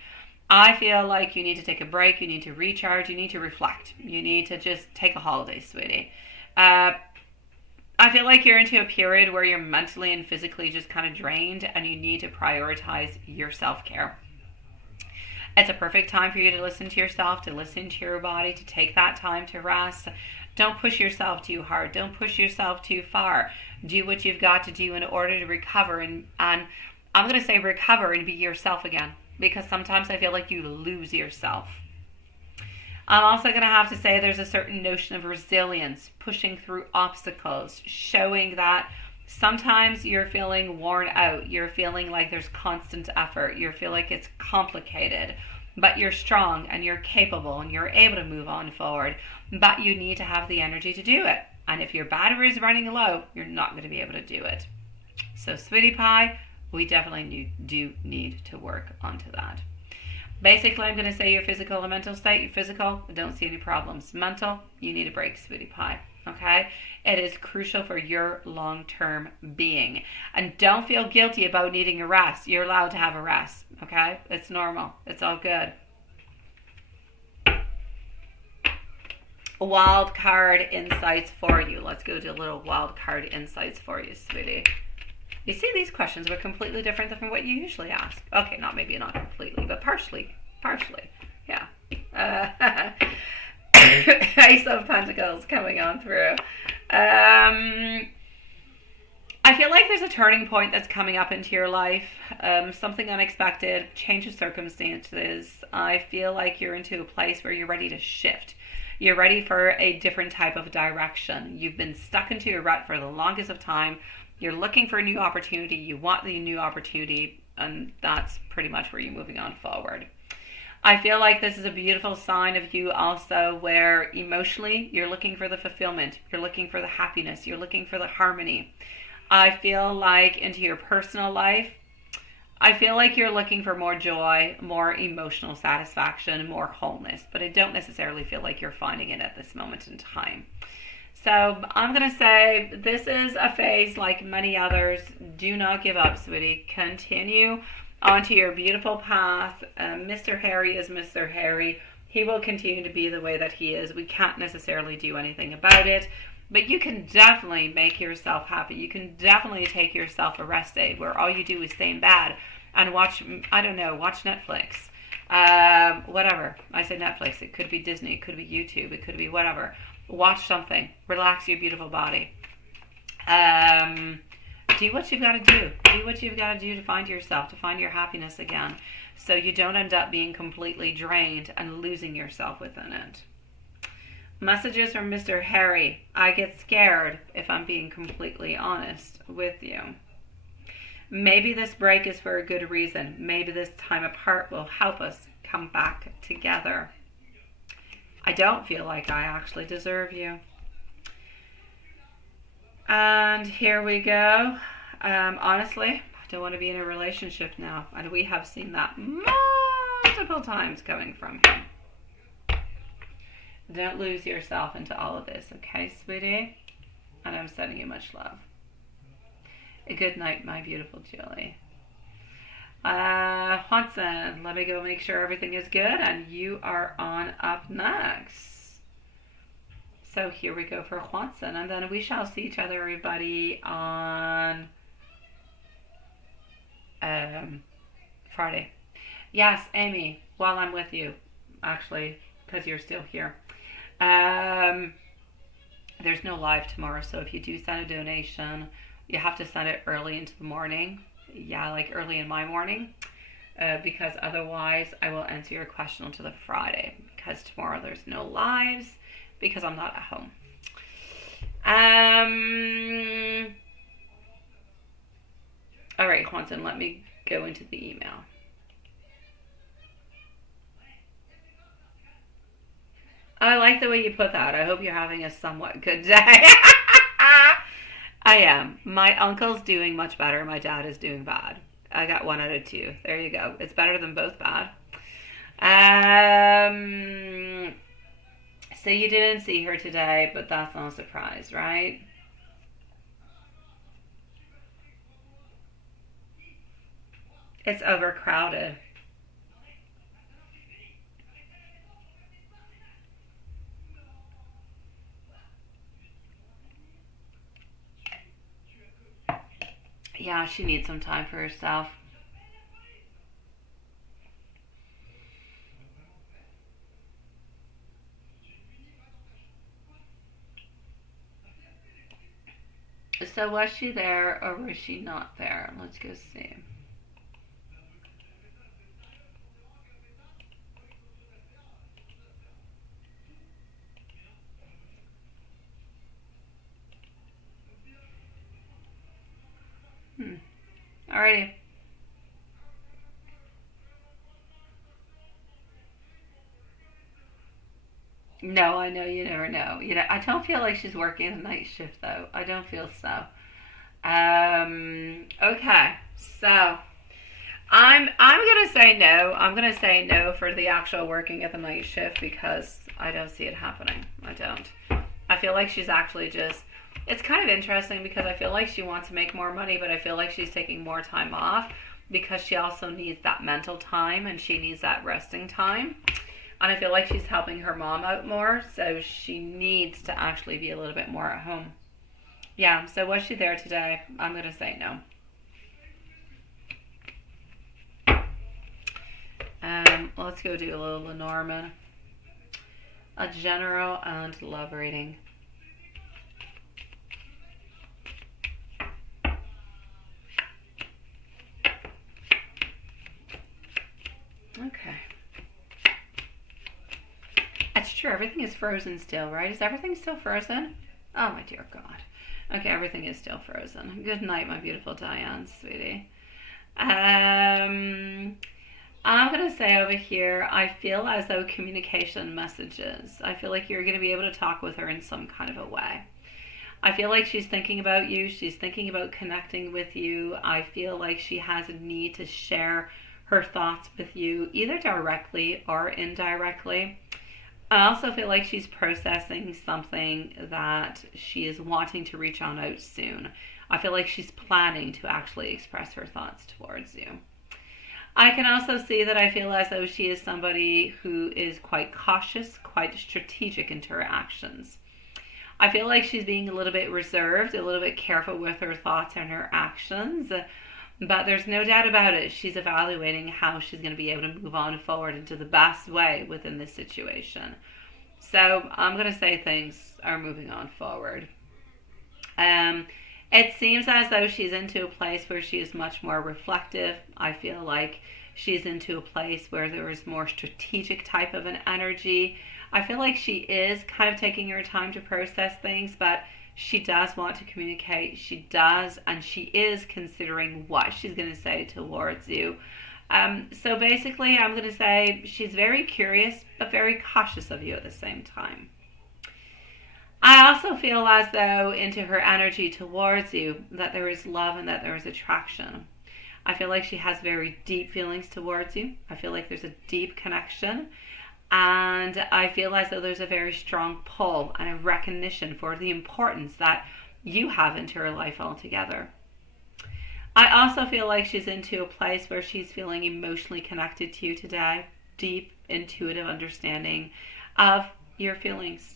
I feel like you need to take a break, you need to recharge, you need to reflect. You need to just take a holiday, sweetie. I feel like you're into a period where you're mentally and physically just kind of drained and you need to prioritize your self-care. It's a perfect time for you to listen to yourself, to listen to your body, to take that time to rest. Don't push yourself too hard. Don't push yourself too far. Do what you've got to do in order to recover. And I'm going to say recover and be yourself again. Because sometimes I feel like you lose yourself. I'm also going to have to say there's a certain notion of resilience, pushing through obstacles, showing that sometimes you're feeling worn out. You're feeling like there's constant effort. You feel like it's complicated. But you're strong and you're capable and you're able to move on forward. But you need to have the energy to do it. And if your battery is running low, you're not going to be able to do it. So, Sweetie Pie, we definitely do need to work onto that. Basically, I'm going to say your physical and mental state. Your physical, I don't see any problems. Mental, you need a break, Sweetie Pie. Okay? It is crucial for your long-term being. And don't feel guilty about needing a rest. You're allowed to have a rest. Okay? It's normal. It's all good. wild card insights for you. Let's go do a little wild card insights for you, sweetie. You see, these questions were completely different than what you usually ask. Okay, maybe not completely, but partially. Yeah. Ace of Pentacles coming on through. I feel like there's a turning point that's coming up into your life. Something unexpected, change of circumstances. I feel like you're into a place where you're ready to shift. You're ready for a different type of direction. You've been stuck into your rut for the longest of time. You're looking for a new opportunity. You want the new opportunity, and that's pretty much where you're moving on forward. I feel like this is a beautiful sign of you also, where emotionally you're looking for the fulfillment. You're looking for the happiness. You're looking for the harmony. I feel like into your personal life, I feel like you're looking for more joy, more emotional satisfaction, more wholeness, but I don't necessarily feel like you're finding it at this moment in time. So I'm going to say this is a phase like many others. Do not give up, sweetie. Continue onto your beautiful path. Mr. Harry is Mr. Harry. He will continue to be the way that he is. We can't necessarily do anything about it, but you can definitely make yourself happy. You can definitely take yourself a rest day where all you do is stay in bed and watch, watch Netflix. Whatever. I say Netflix. It could be Disney. It could be YouTube. It could be whatever. Watch something. Relax your beautiful body. Do what you've got to do. Do what you've got to do to find yourself, to find your happiness again, so you don't end up being completely drained and losing yourself within it. Messages from Mr. Harry. I get scared, if I'm being completely honest with you. Maybe this break is for a good reason. Maybe this time apart will help us come back together. I don't feel like I actually deserve you. And here we go. Honestly, I don't want to be in a relationship now. And we have seen that multiple times coming from him. Don't lose yourself into all of this, okay, sweetie? And I'm sending you much love. A good night, my beautiful Julie. Hudson, let me go make sure everything is good, and you are on up next. So here we go for Hudson, and then we shall see each other, everybody, on Friday. Yes, Amy, while I'm with you, actually, because you're still here. There's no live tomorrow, so if you do send a donation, you have to send it early into the morning. Yeah, like early in my morning, because otherwise I will answer your question until the Friday, because tomorrow there's no lives because I'm not at home. All right, Quantum, let me go into the email. I like the way you put that. I hope you're having a somewhat good day. I am. My uncle's doing much better. My dad is doing bad. I got 1 out of 2. There you go. It's better than both bad. So you didn't see her today, but that's not a surprise, right? It's overcrowded. Yeah, she needs some time for herself. So was she there or was she not there? Let's go see. Alrighty. No, I know you never know. You know, I don't feel like she's working a night shift though. I don't feel so. Okay, so I'm gonna say no. I'm gonna say no for the actual working at the night shift because I don't see it happening. I don't. I feel like she's actually just. It's kind of interesting because I feel like she wants to make more money, but I feel like she's taking more time off because she also needs that mental time and she needs that resting time. And I feel like she's helping her mom out more, so she needs to actually be a little bit more at home. Yeah, so was she there today? I'm going to say no. Let's go do a little Lenormand. A general and love reading. Okay. That's true. Everything is frozen still, right? Is everything still frozen? Oh, my dear God. Okay, everything is still frozen. Good night, my beautiful Diane, sweetie. I'm going to say over here, I feel as though communication messages. I feel like you're going to be able to talk with her in some kind of a way. I feel like she's thinking about you. She's thinking about connecting with you. I feel like she has a need to share her thoughts with you, either directly or indirectly. I also feel like she's processing something that she is wanting to reach on out soon. I feel like she's planning to actually express her thoughts towards you. I can also see that I feel as though she is somebody who is quite cautious, quite strategic in her actions. I feel like she's being a little bit reserved, a little bit careful with her thoughts and her actions, but there's no doubt about it. She's evaluating how she's going to be able to move on forward into the best way within this situation. So I'm going to say things are moving on forward. It seems as though she's into a place where she is much more reflective. I feel like she's into a place where there is more strategic type of an energy. I feel like she is kind of taking her time to process things, but she does want to communicate. She does, and she is considering what she's going to say towards you. So basically, I'm going to say she's very curious, but very cautious of you at the same time. I also feel as though into her energy towards you that there is love and that there is attraction. I feel like she has very deep feelings towards you. I feel like there's a deep connection. And I feel as though there's a very strong pull and a recognition for the importance that you have into her life altogether. I also feel like she's into a place where she's feeling emotionally connected to you today. Deep, intuitive understanding of your feelings.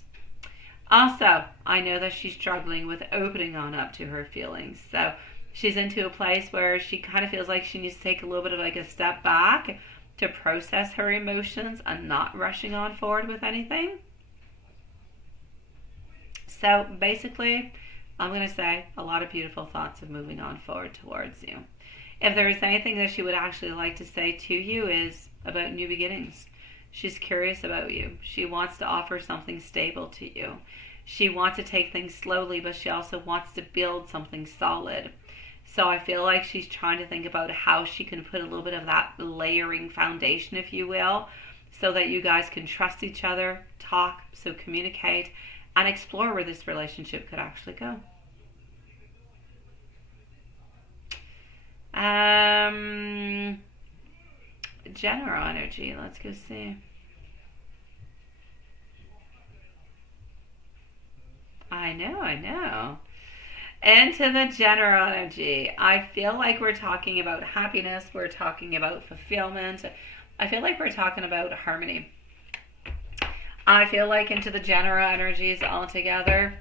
Also, I know that she's struggling with opening on up to her feelings. So she's into a place where she kind of feels like she needs to take a little bit of like a step back to process her emotions and not rushing on forward with anything. So basically, I'm going to say a lot of beautiful thoughts of moving on forward towards you. If there is anything that she would actually like to say to you is about new beginnings. She's curious about you. She wants to offer something stable to you. She wants to take things slowly, but she also wants to build something solid. So I feel like she's trying to think about how she can put a little bit of that layering foundation, if you will, so that you guys can trust each other, talk, so communicate, and explore where this relationship could actually go. General energy, let's go see. I know. Into the general energy. I feel like we're talking about happiness. We're talking about fulfillment. I feel like we're talking about harmony. I feel like into the general energies altogether,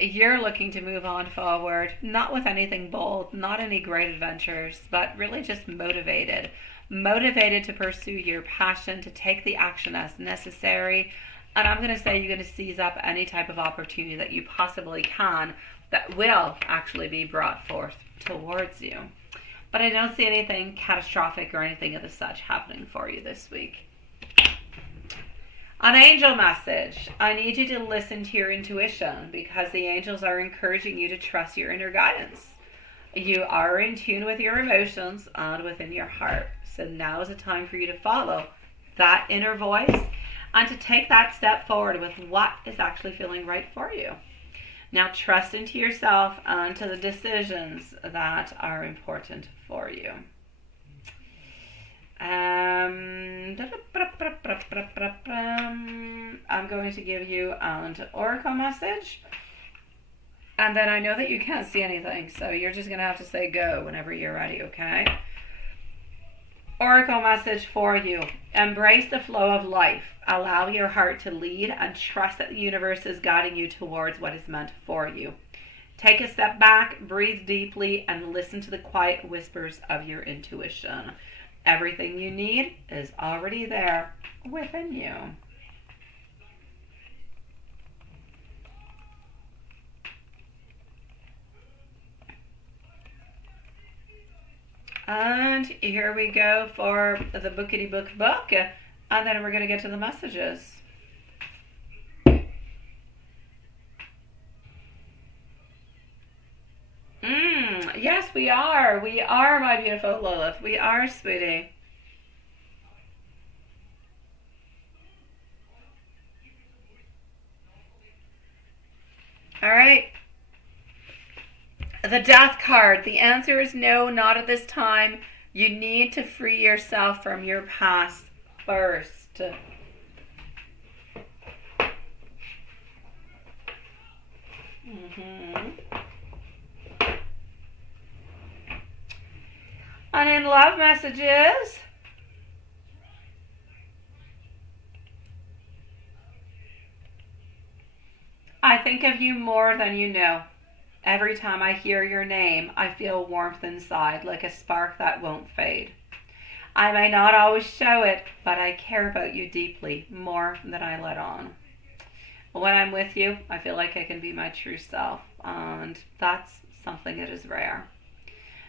you're looking to move on forward, not with anything bold, not any great adventures, but really just motivated. Motivated to pursue your passion, to take the action as necessary. And I'm going to say you're going to seize up any type of opportunity that you possibly can that will actually be brought forth towards you. But I don't see anything catastrophic or anything of the such happening for you this week. An angel message. I need you to listen to your intuition because the angels are encouraging you to trust your inner guidance. You are in tune with your emotions and within your heart. So now is a time for you to follow that inner voice and to take that step forward with what is actually feeling right for you. Now trust into yourself and to the decisions that are important for you. I'm going to give you an oracle message. And then I know that you can't see anything, so you're just going to have to say go whenever you're ready, okay? Oracle message for you. Embrace the flow of life. Allow your heart to lead and trust that the universe is guiding you towards what is meant for you. Take a step back, breathe deeply, and listen to the quiet whispers of your intuition. Everything you need is already there within you. And here we go for the bookity book, and then we're going to get to the messages. Yes, we are. We are, my beautiful Lilith. We are, sweetie. All right. The Death card. The answer is no, not at this time. You need to free yourself from your past first. And in love messages, I think of you more than you know. Every time I hear your name, I feel warmth inside, like a spark that won't fade. I may not always show it, but I care about you deeply, more than I let on. When I'm with you, I feel like I can be my true self, and that's something that is rare.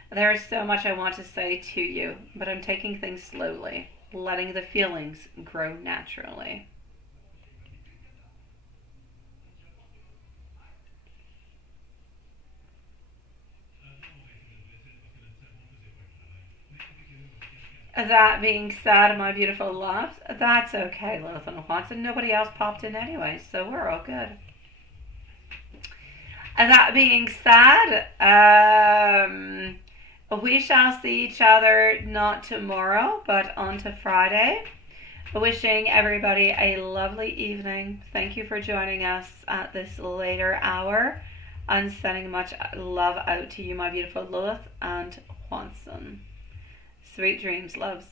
There is so much I want to say to you, but I'm taking things slowly, letting the feelings grow naturally. That being said, my beautiful loves, that's okay, Lilith and Watson. Nobody else popped in anyway, so we're all good. That being said, we shall see each other not tomorrow, but on to Friday. Wishing everybody a lovely evening. Thank you for joining us at this later hour, and sending much love out to you, my beautiful Lilith and Watson. Sweet dreams, loves.